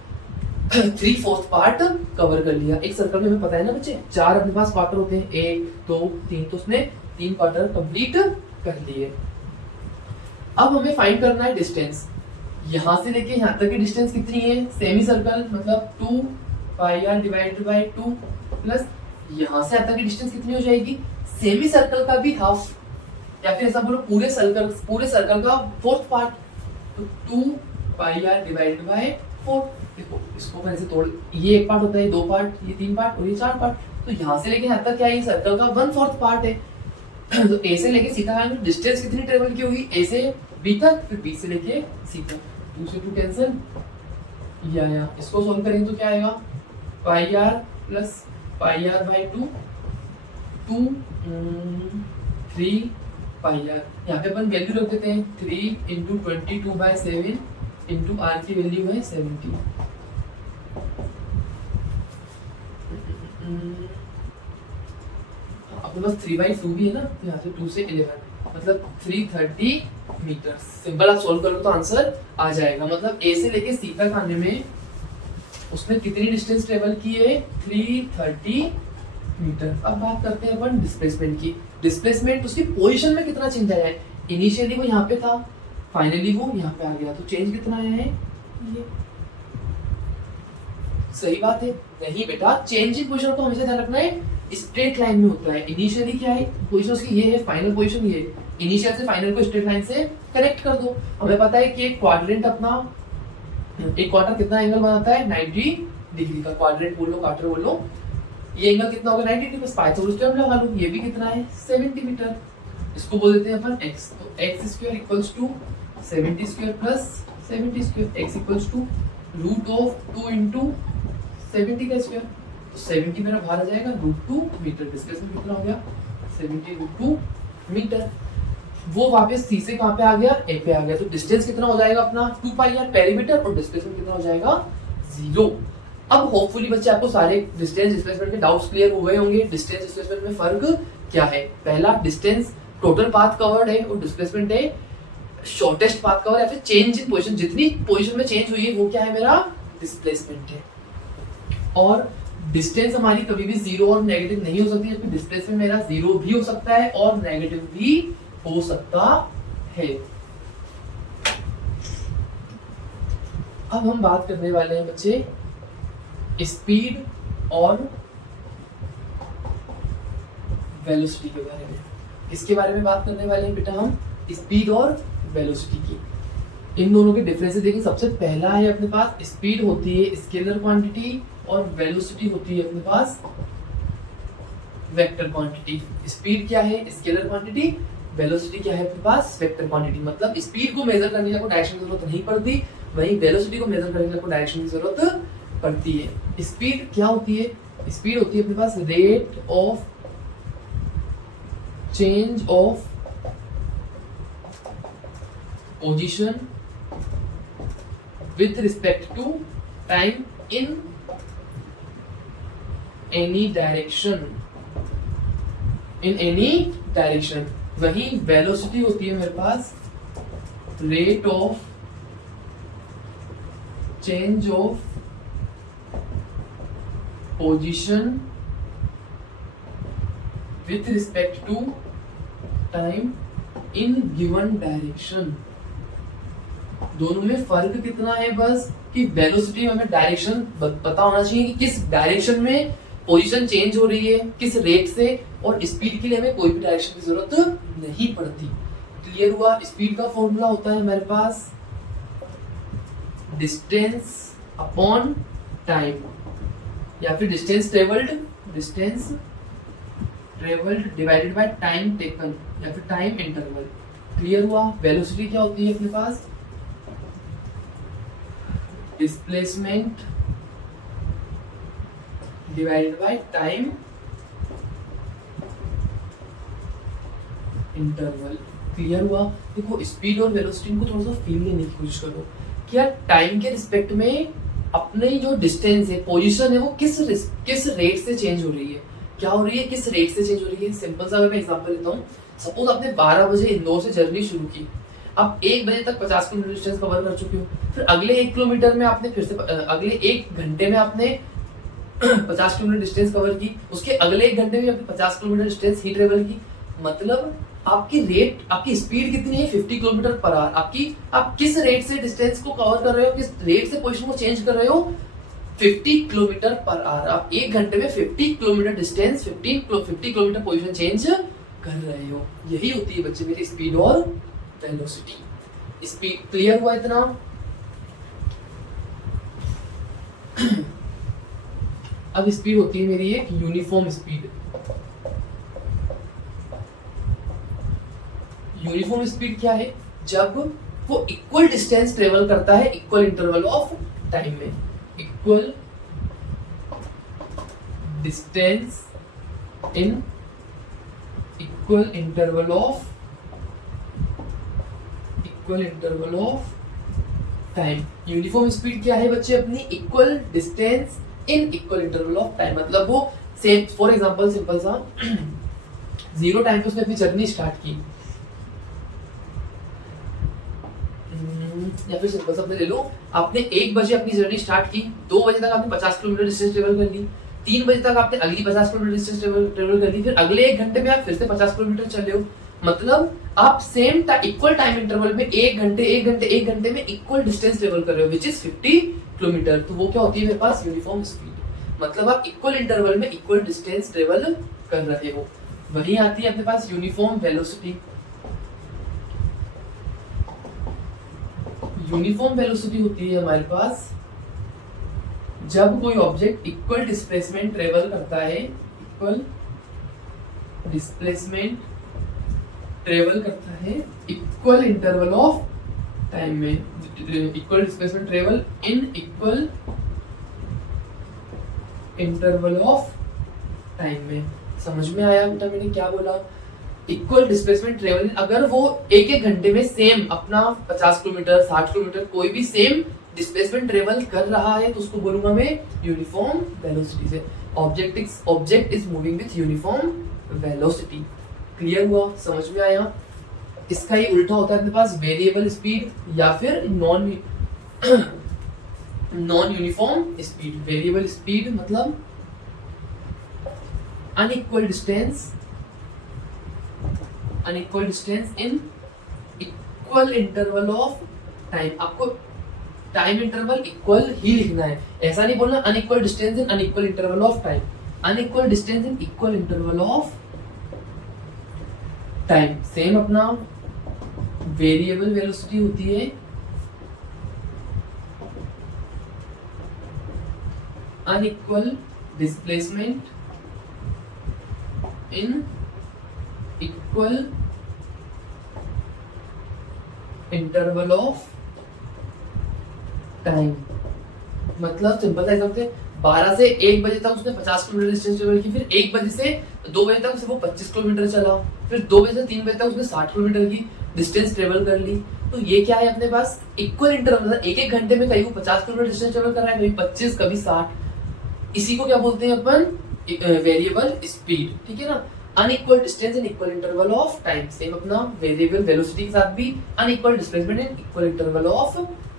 3/4 पार्ट कवर कर लिया। एक सर्कल में हमें पता है ना बच्चे 4 अपने पास क्वार्टर होते हैं, 1 2 3, तो उसने 3 क्वार्टर कंप्लीट कर लिए। अब हमें फाइंड करना है डिस्टेंस। यहाँ से लेके यहाँ तक की डिस्टेंस कितनी है, सेमी सर्कल मतलब 2 पाई आर डिवाइडेड बाय 2 प्लस यहाँ से यहाँ तक की डिस्टेंस कितनी हो जाएगी, सेमी सर्कल का भी हाफ, या फिर ऐसा बोलो पूरे सर्कल का 4th पार्ट, तो 2 पाई आर डिवाइडेड बाय 4। देखो इसको मैं ऐसे तोड़, ये एक पार्ट होता है, 2 पार्ट, ये 3 पार्ट और ये 4 पार्ट। तो यहाँ से लेके यहाँ तक क्या है, ये सर्कल का 1/4 पार्ट है। तो ए से लेके सी तक डिस्टेंस कितनी ट्रेवल की होगी, ए से बी तक, फिर बी से लेके सी तक। 2 से 2 कैंसिल, ये आया। इसको सॉल्व करेंगे तो क्या आएगा, pi R plus pi R by 2 3 pi R. यहाँ पे अपन वैल्यू रख देते हैं 3 इंटू 22/7 इंटू आर की वैल्यू है 70। अपने पास 3/2 भी है ना, यहाँ से 2 से 11 मतलब 330 मीटर। सिंपल आप सोल्व करो तो आंसर आ जाएगा। मतलब ए से लेके सी तक आने में उसने कितनी डिस्टेंस ट्रेवल की है 330 मीटर। अब बात करते हैं अपन डिस्प्लेसमेंट की। डिस्प्लेसमेंट उसकी पोजीशन में कितना चेंज आया है, इनिशियली वो यहाँ पे था, फाइनली वो यहाँ पे आ गया, तो चेंज कितना आया है ये। सही बात है, नहीं बेटा, चेंज इन पोजीशन को हमेशा ध्यान रखना है स्ट्रेट लाइन में होता है। इनिशियली क्या है पोजीशन उसकी ये है, फाइनल पोजीशन ये है। इनिशियल से फाइनल को स्ट्रेट लाइन से कनेक्ट कर दो। हमें पता है कि एक क्वाड्रेंट अपना, एक क्वार्टर कितना एंगल बनाता है 90 डिग्री का। क्वाड्रेंट बोलो क्वार्टर बोलो, ये एंगल कितना होगा 90 डिग्री। बस पाइथागोरस थ्योरम लगा लो, ये भी कितना है 70 मीटर। इसको बोल देते हैं अपन x। तो x² equals to 70² plus 70²। x equals to √2 into 70 का स्क्वायर। तो 70 मेरा बाहर आ जाएगा √2 मीटर। डिस्प्लेसमेंट कितना हो गया 70 √2 मीटर। वो वापस सी से कहाँ पे आ गया, ए पे आ गया। तो डिस्टेंस कितना हो जाएगा अपना 2 पाई आर पेरीमीटर, और डिस्प्लेसमेंट कितना हो जाएगा 0। अब होपफुली बच्चे आपको सारे डिस्टेंस डिस्प्लेसमेंट के डाउट्स क्लियर हो गए होंगे। डिस्टेंस डिस्प्लेसमेंट में फर्क क्या है? पहला, डिस्टेंस टोटल पाथ कवर्ड है और डिस्प्लेसमेंट है शॉर्टेस्ट पाथ कवर या फिर चेंज इन पोजीशन, जितनी पोजीशन में चेंज हुई है वो क्या है? मेरा डिस्प्लेसमेंट है। और डिस्टेंस हमारी कभी भी जीरो और नेगेटिव नहीं हो सकती, जबकि डिस्प्लेसमेंट मेरा जीरो भी हो सकता है और नेगेटिव भी हो सकता है। अब हम बात करने वाले हैं बच्चे स्पीड और वेलोसिटी के बारे में। किसके बारे में बात करने वाले हैं बेटा? हम स्पीड और वेलोसिटी की। इन दोनों के डिफरेंसेस देखिए। सबसे पहला है अपने पास, स्पीड होती है स्केलर क्वांटिटी और वेलोसिटी होती है अपने पास वेक्टर क्वांटिटी। स्पीड क्या है? Scalar quantity. वेलोसिटी क्या है अपने पास? Vector quantity. मतलब स्पीड को मेजर करने की आपको डायरेक्शन की जरूरत नहीं पड़ती, वहीं वेलोसिटी को मेजर करने की आपको डायरेक्शन की जरूरत पड़ती है। स्पीड क्या होती है? स्पीड होती है अपने पास rate of change of position with respect to time in any direction, in any direction। वही वेलोसिटी होती है मेरे पास rate of change of position with respect to time in given direction। दोनों में फर्क कितना है? बस कि वेलोसिटी में हमें डायरेक्शन पता होना चाहिए कि किस डायरेक्शन में पोजीशन चेंज हो रही है, किस रेट से, और स्पीड के लिए हमें कोई भी डायरेक्शन की जरूरत नहीं पड़ती। क्लियर हुआ? स्पीड का फॉर्मूला होता है हमारे पास डिस्टेंस अपॉन टाइम, या फिर distance travelled divided by time taken, या फिर टाइम इंटरवल। क्लियर हुआ? वेलोसिटी क्या होती है अपने पास? Displacement divided by time interval. Clear हुआ? देखो स्पीड और वेलोसिटी को थोड़ा सा फील लेने की कोशिश करो। क्या टाइम के रिस्पेक्ट में अपने जो डिस्टेंस है, पोजीशन है, वो किस रेट से चेंज हो रही है? क्या हो रही है? किस रेट से चेंज हो रही है? सिंपल सा मैं एग्जांपल लेता हूँ। सपोज आपने 12 बजे इंदौर से जर्नी शुरू की, आप 1 बजे तक 50 किलोमीटर डिस्टेंस कवर कर चुके हो। फिर अगले 1 किलोमीटर में आपने फिर से अगले 1 घंटे में आपने 50 किलोमीटर डिस्टेंस कवर की, उसके अगले 1 घंटे में आपने 50 किलोमीटर डिस्टेंस ही ट्रेवल की। मतलब आपकी स्पीड कितनी है? 50 किलोमीटर पर आवर। आप किस रेट से डिस्टेंस को कवर कर रहे हो, किस रेट से पोजीशन को चेंज कर रहे हो? 50 किलोमीटर पर आवर। आप 1 घंटे में 50 kilometre distance 50 kilometre position change कर रहे हो। यही होती है बच्चे मेरी स्पीड और वेलोसिटी। स्पीड क्लियर हुआ इतना? अब स्पीड होती है मेरी एक यूनिफॉर्म स्पीड। यूनिफॉर्म स्पीड क्या है? जब वो इक्वल डिस्टेंस ट्रेवल करता है इक्वल इंटरवल ऑफ टाइम में। Equal distance in equal interval of time. Uniform speed क्या है बच्चे? अपनी equal distance in equal interval of time. मतलब वो सेम, फॉर एग्जांपल सिंपल सा 0 टाइम पे उसने अपनी जर्नी स्टार्ट की, या फिर सिंपल सा ले लो, आपने 1 बजे अपनी जर्नी स्टार्ट की, 2 बजे तक आपने 50 किलोमीटर डिस्टेंस ट्रेवल कर ली, 3 बजे तक आपने अगली 50 किलोमीटर डिस्टेंस ट्रेवल कर ली, फिर अगले 1 घंटे में आप फिर से 50 किलोमीटर चले हो। मतलब आप सेम इक्वल टाइम इंटरवल में 1 घंटे में इक्वल डिस्टेंस ट्रेवल कर रहे हो, विच इज 50 किलोमीटर। तो वो क्या होती है मेरे पास? Uniform speed. मतलब आप इक्वल इंटरवल में इक्वल डिस्टेंस ट्रेवल कर रहे हो। वही आती है अपने पास यूनिफॉर्म वेलोसिटी। यूनिफॉर्म वेलोसिटी होती है हमारे पास जब कोई ऑब्जेक्ट इक्वल डिस्प्लेसमेंट ट्रेवल करता है, इक्वल डिस्प्लेसमेंट ट्रेवल करता है इक्वल इंटरवल ऑफ टाइम में। Equal displacement travel in equal interval of time में। समझ में आया बेटा मैंने क्या बोला? इक्वल डिस्प्लेसमेंट ट्रेवल, अगर वो एक एक घंटे में सेम अपना 50 किलोमीटर 60 किलोमीटर कोई भी सेम डिस्प्लेसमेंट ट्रेवल कर रहा है तो उसको बोलूंगा मैं यूनिफॉर्म वेलोसिटी से। Object is moving with uniform velocity. Clear हुआ, समझ में आया? इसका ही उल्टा होता है अपने पास वेरिएबल स्पीड या फिर non uniform speed. Variable speed मतलब unequal distance in equal interval of time. आपको टाइम इंटरवल इक्वल ही लिखना है, ऐसा नहीं बोलना unequal distance in unequal interval of time. Unequal distance in equal interval of time. Same अपना वेरिएबल वेलोसिटी होती है unequal displacement in equal interval of time. मतलब सिंपल सा समझते, 12 से 1 बजे तक उसने 50 किलोमीटर डिस्टेंस ट्रेवल की, फिर 1 बजे से 2 बजे तक वो 25 किलोमीटर चला, फिर 2 बजे से 3 बजे तक उसने 60 किलोमीटर की डिस्टेंस ट्रेवल कर ली। तो ये क्या है अपने पास इक्वल इंटरवल, मतलब एक एक घंटे में कहीं वो 50 किलोमीटर डिस्टेंस ट्रेवल कर रहा है, कभी 25 कभी 60। इसी को क्या बोलते हैं अपन, वेरिएबल स्पीड। ठीक है ना? Unequal distance in equal interval of time. Same अपना वेरिएबल वेलोसिटी के साथ भी unequal displacement in equal interval of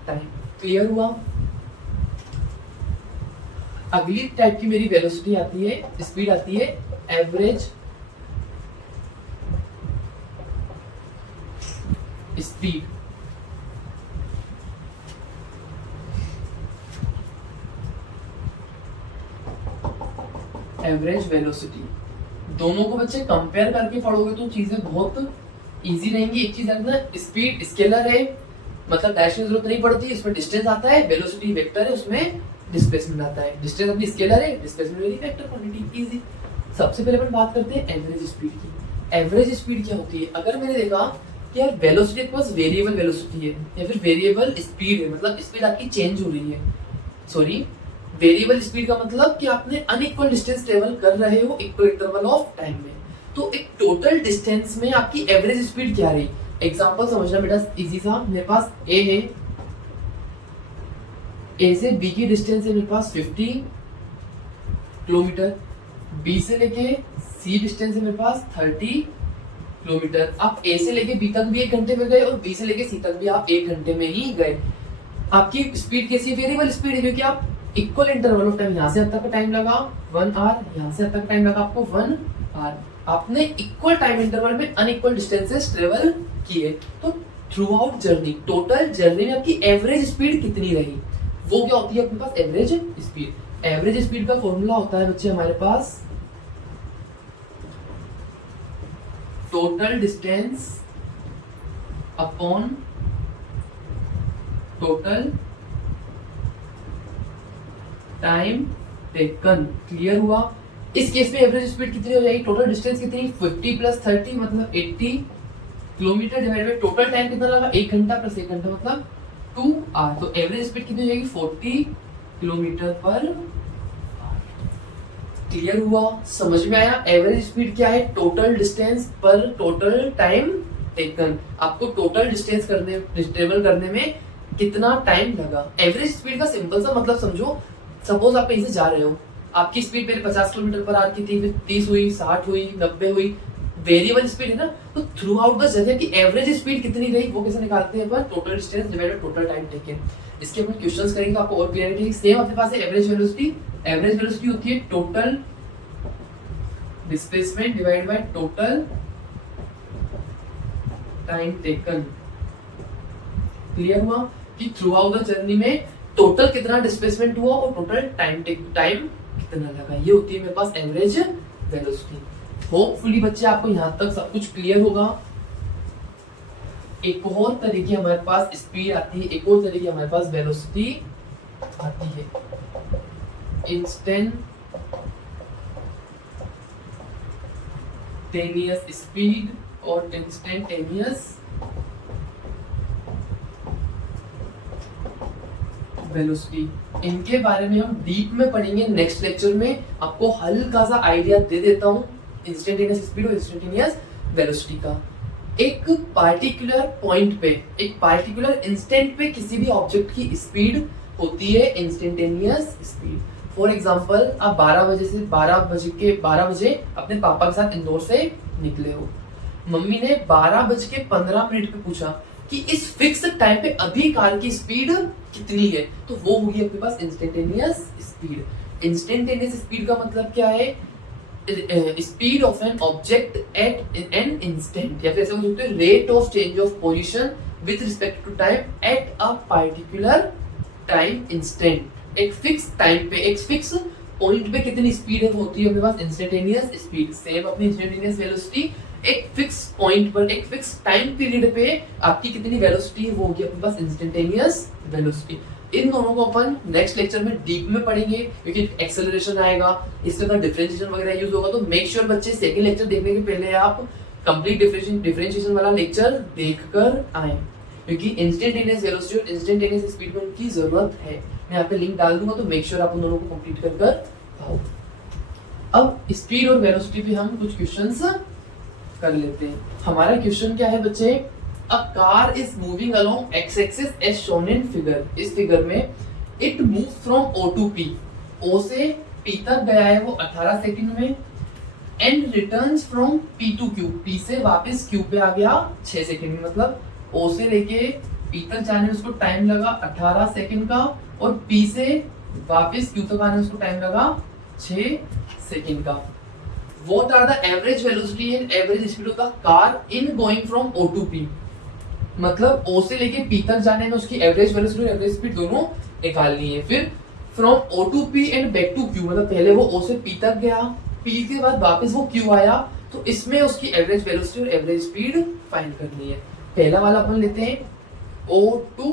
time. Clear हुआ? अगली टाइप की मेरी वेलोसिटी आती है, स्पीड आती है एवरेज स्पीड। Average velocity. दोनों को बच्चे कंपेयर करके पढ़ोगे तो चीजें बहुत इजी रहेंगी। एक चीज रखना, स्पीड स्केलर है, मतलब डैश की जरूरत नहीं पड़ती, इसमें डिस्टेंस आता है, वेलोसिटी वेक्टर है, उसमें डिस्प्लेसमेंट आता है। डिस्टेंस अपनी स्केलर है, डिस्प्लेसमेंट मेरी वेक्टर क्वांटिटी। इजी। सबसे पहले अपन बात करते हैं एवरेज स्पीड की। एवरेज स्पीड क्या होती है? अगर मैंने देखा कि यार वेलोसिटी के पास वेरिएबल वेलोसिटी है या फिर वेरिएबल स्पीड है, मतलब स्पीड आपकी चेंज हो रही है। सॉरी, वेरिएबल स्पीड का मतलब कि आपने अनइक्वल डिस्टेंस ट्रेवल कर रहे हो इक्वल इंटरवल ऑफ टाइम में। तो एक टोटल डिस्टेंस में आपकी एवरेज स्पीड क्या रही? एग्जांपल समझना बेटा इजी सा। मेरे पास ए है, ए से बी की डिस्टेंस है मेरे पास 50 किलोमीटर, बी से लेके सी डिस्टेंस है मेरे पास 30 किलोमीटर। आप ए से लेके बी तक भी 1 घंटे में गए और बी से लेके सी तक भी आप 1 घंटे में ही गए। आपकी स्पीड कैसी है? वेरिएबल स्पीड है, क्योंकि आप इक्वल इंटरवल ऑफ टाइम, यहाँ से अब तक का टाइम लगा 1 आवर, यहाँ से अब तक टाइम लगा आपको 1 आवर। आपने इक्वल टाइम इंटरवल में अनइक्वल डिस्टेंसेस ट्रेवल किए। तो through out journey, total journey में आपकी एवरेज स्पीड कितनी रही, वो क्या होती है अपने पास एवरेज स्पीड। एवरेज स्पीड का फॉर्मूला होता है बच्चे हमारे पास total distance upon total time taken. Clear हुआ? इस केस में एवरेज स्पीड कितनी हो जाएगी? टोटल डिस्टेंस कितनी? 50 प्लस 30 मतलब 80 kilometre divide by total time कितना लगा? 1 घंटा प्लस 1 घंटा मतलब 2 आवर। तो एवरेज स्पीड कितनी हो जाएगी? 40 किलोमीटर पर। क्लियर हुआ? समझ में आया? एवरेज स्पीड क्या है? टोटल डिस्टेंस पर टोटल टाइम टेकन। आपको टोटल डिस्टेंस ट्रेवल करने में कितना टाइम लगा। एवरेज स्पीड का सिंपल सा मतलब समझो, सपोज आप कहीं से जा रहे हो, आपकी स्पीड पहले 50 किलोमीटर पर आवर की थी, फिर 30 हुई, 60 हुई, 90 हुई, वेरिएबल स्पीड है ना। तो थ्रू आउट द जर्नी की एवरेज स्पीड कितनी रही वो कैसे निकालते हैं अपन? Total distance divided total time taken. इसके अपन क्वेश्चंस करेंगे तो आपको और क्लियरिटी। सेम अपने पास है एवरेज वेलोसिटी। एवरेज वेलोसिटी होती है total displacement divided by total time taken. Clear हुआ कि थ्रू आउट द जर्नी में टोटल कितना डिस्प्लेसमेंट हुआ और टोटल टाइम कितना लगा, ये होती है मेरे पास एवरेज वेलोसिटी। होपफुली बच्चे आपको यहां तक सब कुछ क्लियर होगा। एक और तरीके हमारे पास स्पीड आती है, एक और तरीके हमारे पास वेलोसिटी आती है, इंस्टेंटेनियस स्पीड और इंस्टेंटेनियस वेलोसिटी। इनके बारे में हम डीप में पढ़ेंगे नेक्स्ट लेक्चर में। आपको हल्का सा आइडिया दे देता हूं इंस्टेंटेनियस स्पीड और इंस्टेंटेनियस वेलोसिटी का। एक पार्टिकुलर पॉइंट पे, एक पार्टिकुलर इंस्टेंट पे किसी भी ऑब्जेक्ट की स्पीड होती है इंस्टेंटेनियस स्पीड। फॉर एग्जाम्पल आप 12 बजे अपने पापा के साथ इंदौर से निकले हो, मम्मी ने 12:15 पे पूछा कि इस फिक्स टाइम पे अभी कार की स्पीड कितनी है, तो वो होगी अपने पास इंस्टेंटेनियस स्पीड। इंस्टेंटेनियस स्पीड का मतलब क्या है? Speed of an object at an instant, या फिर ऐसे बोल सकते हैं rate of change of position with respect to time at a particular time instant. एक फिक्स टाइम पे, एक फिक्स पॉइंट पे कितनी स्पीड है होती है अपने पास इंस्टेंटेनियस स्पीड। सेम अपनी इंस्टेंटेनियस वेलोसिटी एक फिक्स पॉइंट पर, एक फिक्स टाइम पीरियड पे आपकी कितनी वेलोसिटी है वो होगी अपने पास इंस्टेंटेनियस वेलोसिटी। इन दोनों को अपन नेक्स्ट लेक्चर में डीप में पढ़ेंगे, क्योंकि एक्सेलरेशन आएगा, इस तरह डिफरेंशिएशन वगैरह यूज होगा। तो मेक श्योर बच्चे सेकंड लेक्चर देखने के पहले आप कंप्लीट डिफरेंशिएशन वाला लेक्चर देखकर आए, क्योंकि इंस्टेंटेनियस वेलोसिटी और इंस्टेंटेनियस स्पीड में उनकी जरूरत है। मैं यहाँ पे लिंक डाल दूंगा, तो मेक श्योर आप उन दोनों को कंप्लीट कर आओ। अब स्पीड और वेलोसिटी पे हम कुछ क्वेश्चंस कर लेते हैं। हमारा क्वेश्चन क्या है बच्चे? A car is moving along x-axis as shown in figure। इस फिगर में it moves from O to P। O से P तक गया है वो 18 सेकंड में, and returns from P to Q। P से वापस Q पे आ गया 6 सेकंड में। मतलब O से लेके P तक जाने में उसको टाइम लगा 18 सेकंड का, और P से वापस Q तक आने में उसको टाइम लगा 6 सेकंड का। What are the average velocity and average speed of the car in going from O to P? मतलब O से लेके P तक जाने में उसकी एवरेज वेलोसिटी और एवरेज स्पीड दोनों निकालनी है। फिर from O to P and back to Q, मतलब पहले वो O से P तक गया, P के बाद वापस वो Q आया, तो इसमें उसकी एवरेज वेलोसिटी और एवरेज स्पीड फाइंड करनी है। पहला वाला अपन लेते हैं O to,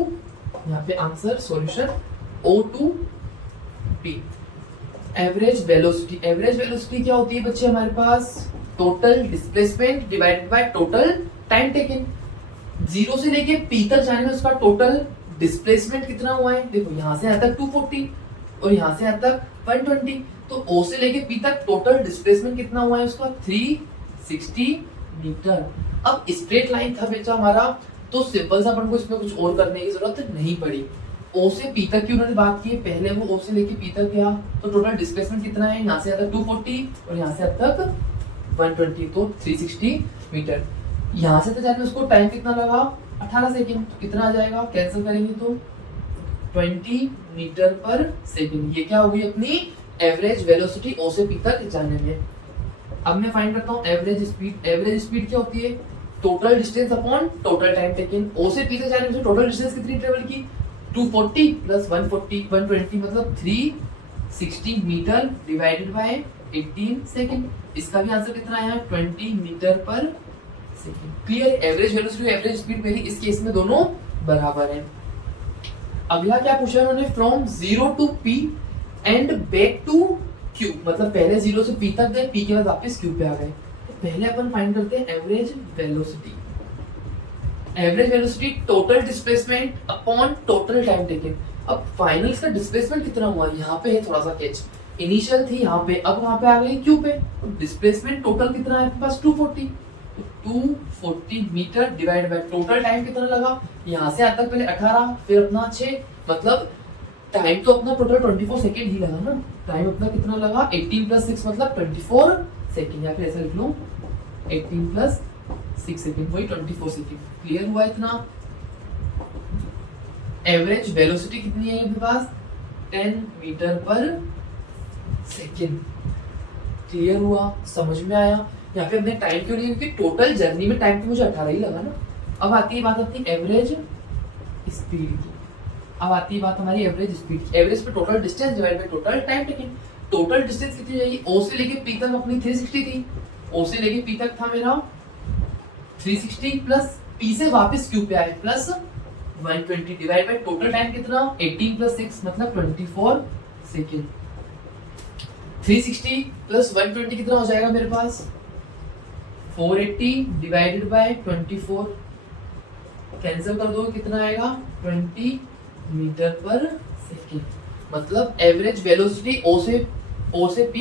यहाँ पे answer solution O to P। Average velocity, average velocity क्या होती है बच्चे हमारे पास? Total displacement divided by total time taken. 0 से लेके P तक जाने में उसका टोटल डिस्प्लेसमेंट कितना हुआ है? देखो यहाँ से यहाँ तक 240 और यहाँ से यहाँ तक 120, तो O से लेके P तक टोटल डिस्प्लेसमेंट कितना हुआ है उसका? 360 मीटर। अब स्ट्रेट लाइन था बेटा हमारा, तो सिंपल सा अपन को इसमें कुछ और करने की जरूरत नहीं पड़ी। O से P तक की उन्होंने बात की, पहले वो O से लेके P तक गया, तो टोटल डिस्प्लेसमेंट कितना है? यहाँ से यहाँ तक 240 और यहाँ से यहाँ तक 120, तो 360 मीटर। यहाँ से तो जाने में उसको टाइम कितना लगा? 18 सेकंड। तो कितना आ जाएगा? कैंसिल करेंगे तो 20 मीटर पर सेकंड। ये क्या होगी अपनी एवरेज वेलोसिटी O से P तक जाने में। अब मैं फाइंड करता हूँ एवरेज स्पीड। एवरेज स्पीड क्या होती है? Total distance upon total time taken. O से P तक जाने में टोटल डिस्टेंस कितनी ट्रेवल की? 240 प्लस 140 120, मतलब 360 मीटर डिवाइडेड बाय 18 सेकंड। इसका भी आंसर कितना आया? 20 मीटर पर सेकंड। क्लियर? एवरेज वेलोसिटी और एवरेज स्पीड मेरी इस केस में दोनों बराबर हैं। अगला क्या पूछा उन्होंने? From 0 to P and back to Q, मतलब पहले 0 से P तक गए, P के बाद वापस Q पे आ गए। तो पहले अपन फाइंड करते हैं average velocity. Average velocity total displacement upon total time taken. अब फाइनल इसका डिस्प्लेसमेंट कितना हुआ? यहाँ पे है थोड़ा सा कैच। इनिशियल थी यहाँ पे, अब वहां पे आ गई Q पे। डिस्प्लेसमेंट टोटल कितना है आपके पास? 240। तो 240 metre divide by total time कितना लगा? यहाँ से आता पहले 18, फिर अपना 6, मतलब टाइम तो अपना टोटल 24 सेकेंड ही लगा ना। टाइम अपना कितना लगा? 18 प्लस 6 मतलब 24 सेकेंड, या फिर ऐसा लिख लो 18 प्लस 6 सेकेंड, वही 24 सेकेंड। क्लियर हुआ इतना? एवरेज वेलोसिटी कितनी है आपके पास? 10 मीटर पर सेकेंड। क्लियर हुआ? समझ में आया? यहाँ पे हमने टाइम क्यों लिया? क्योंकि टोटल जर्नी में टाइम तो मुझे 18 ही लगा ना। अब आती है बात अपनी एवरेज स्पीड की। अब आती है बात हमारी एवरेज स्पीड की। एवरेज पे total distance divide by total time taken. Total distance कितनी जाएगी? O से लेके P तक अपनी 360 थी। O से लेके P तक था मेरा 360 प्लस P से वापस Q पे आए plus 120 divide by total time कितना? 18 प्लस 6 मतलब 24 सेकेंड। 360 प्लस 120 कितना हो जाएगा मेरे पास? 480 डिवाइडेड बाय 24। कैंसिल कर दो, कितना आएगा? 20 मीटर पर सेकेंड। मतलब एवरेज वेलोसिटी O से P,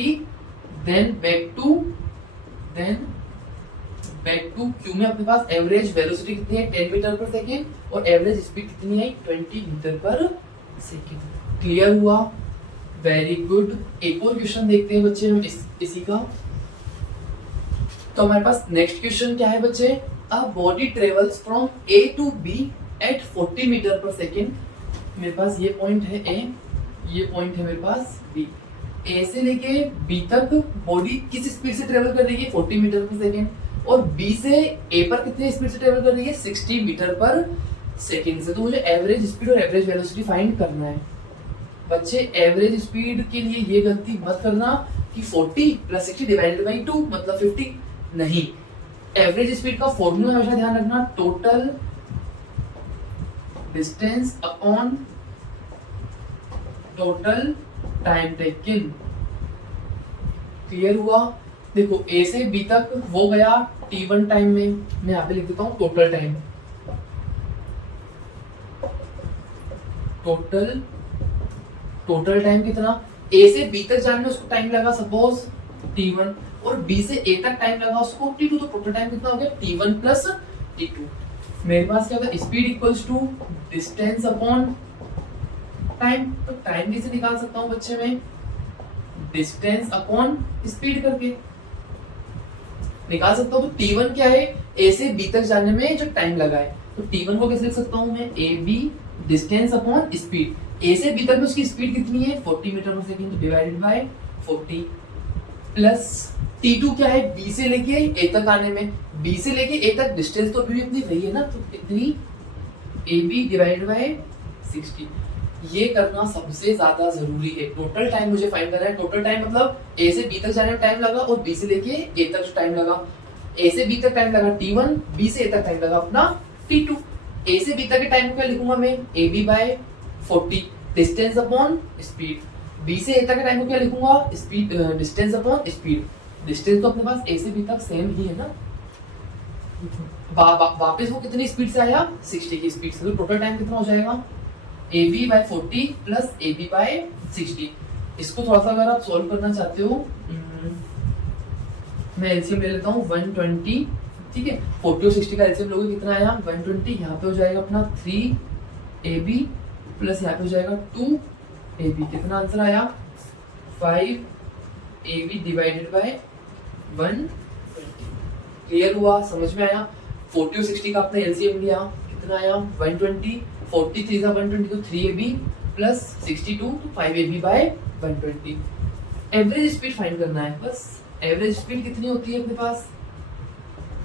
then back to back to Q में अपने पास एवरेज वेलोसिटी कितनी है 10 मीटर पर सेकेंड और एवरेज स्पीड कितनी है 20 मीटर पर सेकेंड। क्लियर हुआ? Very good. एक और क्वेश्चन देखते हैं बच्चे हम इसी का। तो हमारे पास नेक्स्ट क्वेश्चन क्या है बच्चे? A body travels from A to B at 40 metre पर सेकेंड। मेरे पास ये पॉइंट है ए, ये पॉइंट है मेरे पास बी। ए से लेके बी तक बॉडी किस स्पीड से ट्रेवल कर रही है 40 मीटर पर सेकेंड और बी से ए पर कितने स्पीड से ट्रेवल कर रही है 60 मीटर पर सेकेंड से। तो मुझे एवरेज स्पीड और एवरेज वेलोसिटी फाइंड करना है बच्चे। एवरेज स्पीड के लिए ये गलती मत करना कि 40 प्लस 60 डिवाइडेड बाई 2 मतलब 50, नहीं। एवरेज स्पीड का फॉर्मूला हमेशा ध्यान रखना, total distance upon total time taken. Clear हुआ? देखो ए से बी तक वो गया t1 टाइम में, मैं यहाँ पे लिख देता हूँ टोटल टाइम। टोटल टाइम कितना? ए से बी तक जाने में उसको टाइम लगा सपोज t1 और बी से ए तक टाइम लगा उसको t2, तो टोटल टाइम कितना हो गया t1 प्लस t2। मेरे पास क्या होगा? Speed equals to distance upon time. तो टाइम कैसे निकाल सकता हूँ बच्चे में? डिस्टेंस अपॉन स्पीड करके निकाल सकता हूँ। तो t1 क्या है? ए से बी तक जाने में जो टाइम लगा है, तो t1 को कैसे लिख सकता हूँ मैं? A B distance upon speed. A से बी तक में उसकी स्पीड कितनी है 40 मीटर पर second divided by 40 plus t2 क्या है? बी से लेके ए तक आने में, बी से लेके ए तक डिस्टेंस तो अभी इतनी रही है ना, तो इतनी ए बी डिवाइडेड बाय 60। ये करना सबसे ज्यादा जरूरी है। टोटल टाइम मुझे फाइंड करना है। टोटल टाइम मतलब ए से बी तक जाने में टाइम लगा और बी से लेके ए तक जो टाइम लगा, ए से बी तक टाइम लगा t1, बी से ए तक टाइम लगा अपना t2। ए से बी तक के टाइम को क्या लिखूंगा मैं? A B by 40 distance upon speed. B से ए तक के टाइम को क्या लिखूंगा? Speed distance upon speed. Distance तो अपने पास ए से बी तक सेम ही है ना। वापस वो कितनी स्पीड से आया? 60 की स्पीड से। तो टोटल टाइम कितना हो जाएगा? A B by 40 plus A B by 60। इसको थोड़ा सा अगर आप सॉल्व करना चाहते हो, मैं एलसीएम ले लेता हूँ 120, ठीक है। 40 और 60 का एलसीएम लोगे कितना आया? 120। यहाँ पे हो जाएगा अपना 3 ए बी प्लस यहाँ पे हो जाएगा 2 ए बी। कितना आंसर आया? 5 A B divided by 120। Clear हुआ? समझ में आया? 40 और 60 का आपने एलसीएम लिया, कितना आया? 120। 43 का 120 तो 3ab प्लस 62 तो 5ab bye 120। Average speed find करना है बस। एवरेज स्पीड कितनी होती है अपने पास?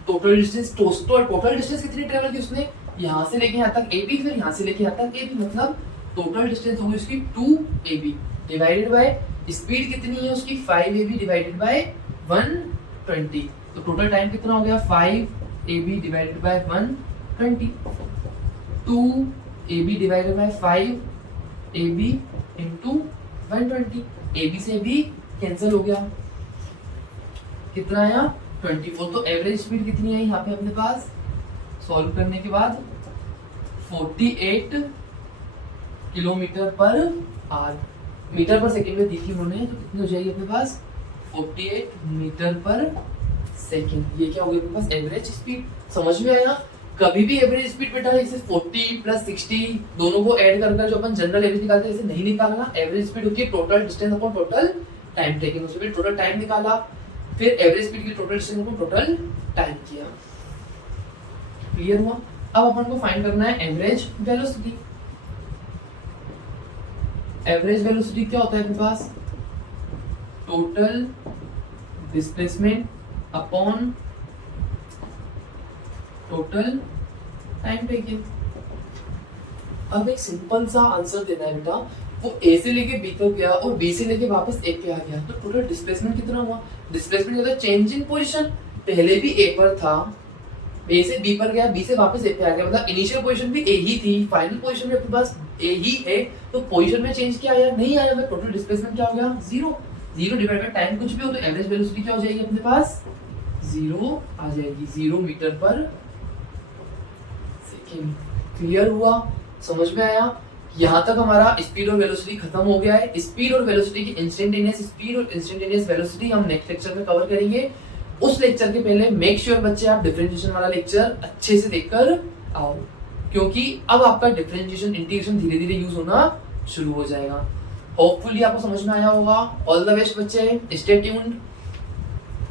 टोटल डिस्टेंस, टोटल डिस्टेंस कितनी ट्रेवल की उसने? यहाँ से लेके यहाँ तक ab, फिर यहाँ से लेके यहाँ तक ab, मतलब टोटल डिस्टेंस होगी उसकी 2ab डिवाइडेड बाय स्पीड कितनी है उसकी? 5ab divided by 120। तो टोटल टाइम कितना हो गया? 5ab divided by 120। 2ab divided by 5ab into 120। ab से b कैंसिल हो गया, कितना आया? 24। तो एवरेज स्पीड कितनी है यहाँ पे अपने पास सॉल्व करने के बाद? 48 किलोमीटर पर आवर। मीटर पर सेकेंड में दी थी उन्होंने, तो कितनी हो जाएगी अपने पास? 48 मीटर पर सेकेंड। ये क्या हो गया अपने पास? Average speed. समझ में आया? कभी भी एवरेज स्पीड बेटा इसे 40 प्लस 60 दोनों को ऐड कर जो अपन जनरल एवरेज निकालते हैं, इसे नहीं निकालना। एवरेज स्पीड होती है total distance upon total time taken. उसमें टोटल टाइम निकाला, फिर एवरेज स्पीड की total distance upon total time किया। क्लियर हुआ? अब अपन को फाइंड करना है एवरेज वेलोसिटी। एवरेज वेलोसिटी क्या होता है अपने पास? Total displacement upon total time taken. अब एक सिंपल सा आंसर देना है बेटा। वो ए से लेके बी तक गया और बी से लेके वापस ए पे आ गया, तो टोटल डिस्प्लेसमेंट कितना हुआ? डिस्प्लेसमेंट होता है चेंज इन पोजीशन। पहले भी ए पर था, ए से बी पर गया, बी से वापस ए पे आ गया, मतलब इनिशियल पोजीशन भी ए ही थी, फाइनल पोजीशन भी अपने पास ए ही है। तो पोजीशन में चेंज क्या आया? नहीं आया। मैं टोटल डिस्प्लेसमेंट क्या हो गया? 0। 0 डिवाइड बाय टाइम कुछ भी हो, तो एवरेज वेलोसिटी क्या हो जाएगी अपने पास? 0 आ जाएगी। 0 मीटर पर क्लियर हुआ? समझ में आया? यहाँ तक हमारा स्पीड और वेलोसिटी खत्म हो गया है। स्पीड और वेलोसिटी की इंस्टेंटेनियस स्पीड और इंस्टेंटेनियस वेलोसिटी हम नेक्स्ट लेक्चर में कवर करेंगे। उस लेक्चर के पहले मेक श्योर बच्चे आप डिफरेंशिएशन वाला लेक्चर अच्छे से देखकर आओ, क्योंकि अब आपका डिफरेंशिएशन इंटीग्रेशन धीरे धीरे यूज होना शुरू हो जाएगा। होपफुली आपको समझ में आया होगा। ऑल द बेस्ट बच्चे, स्टे ट्यून्ड।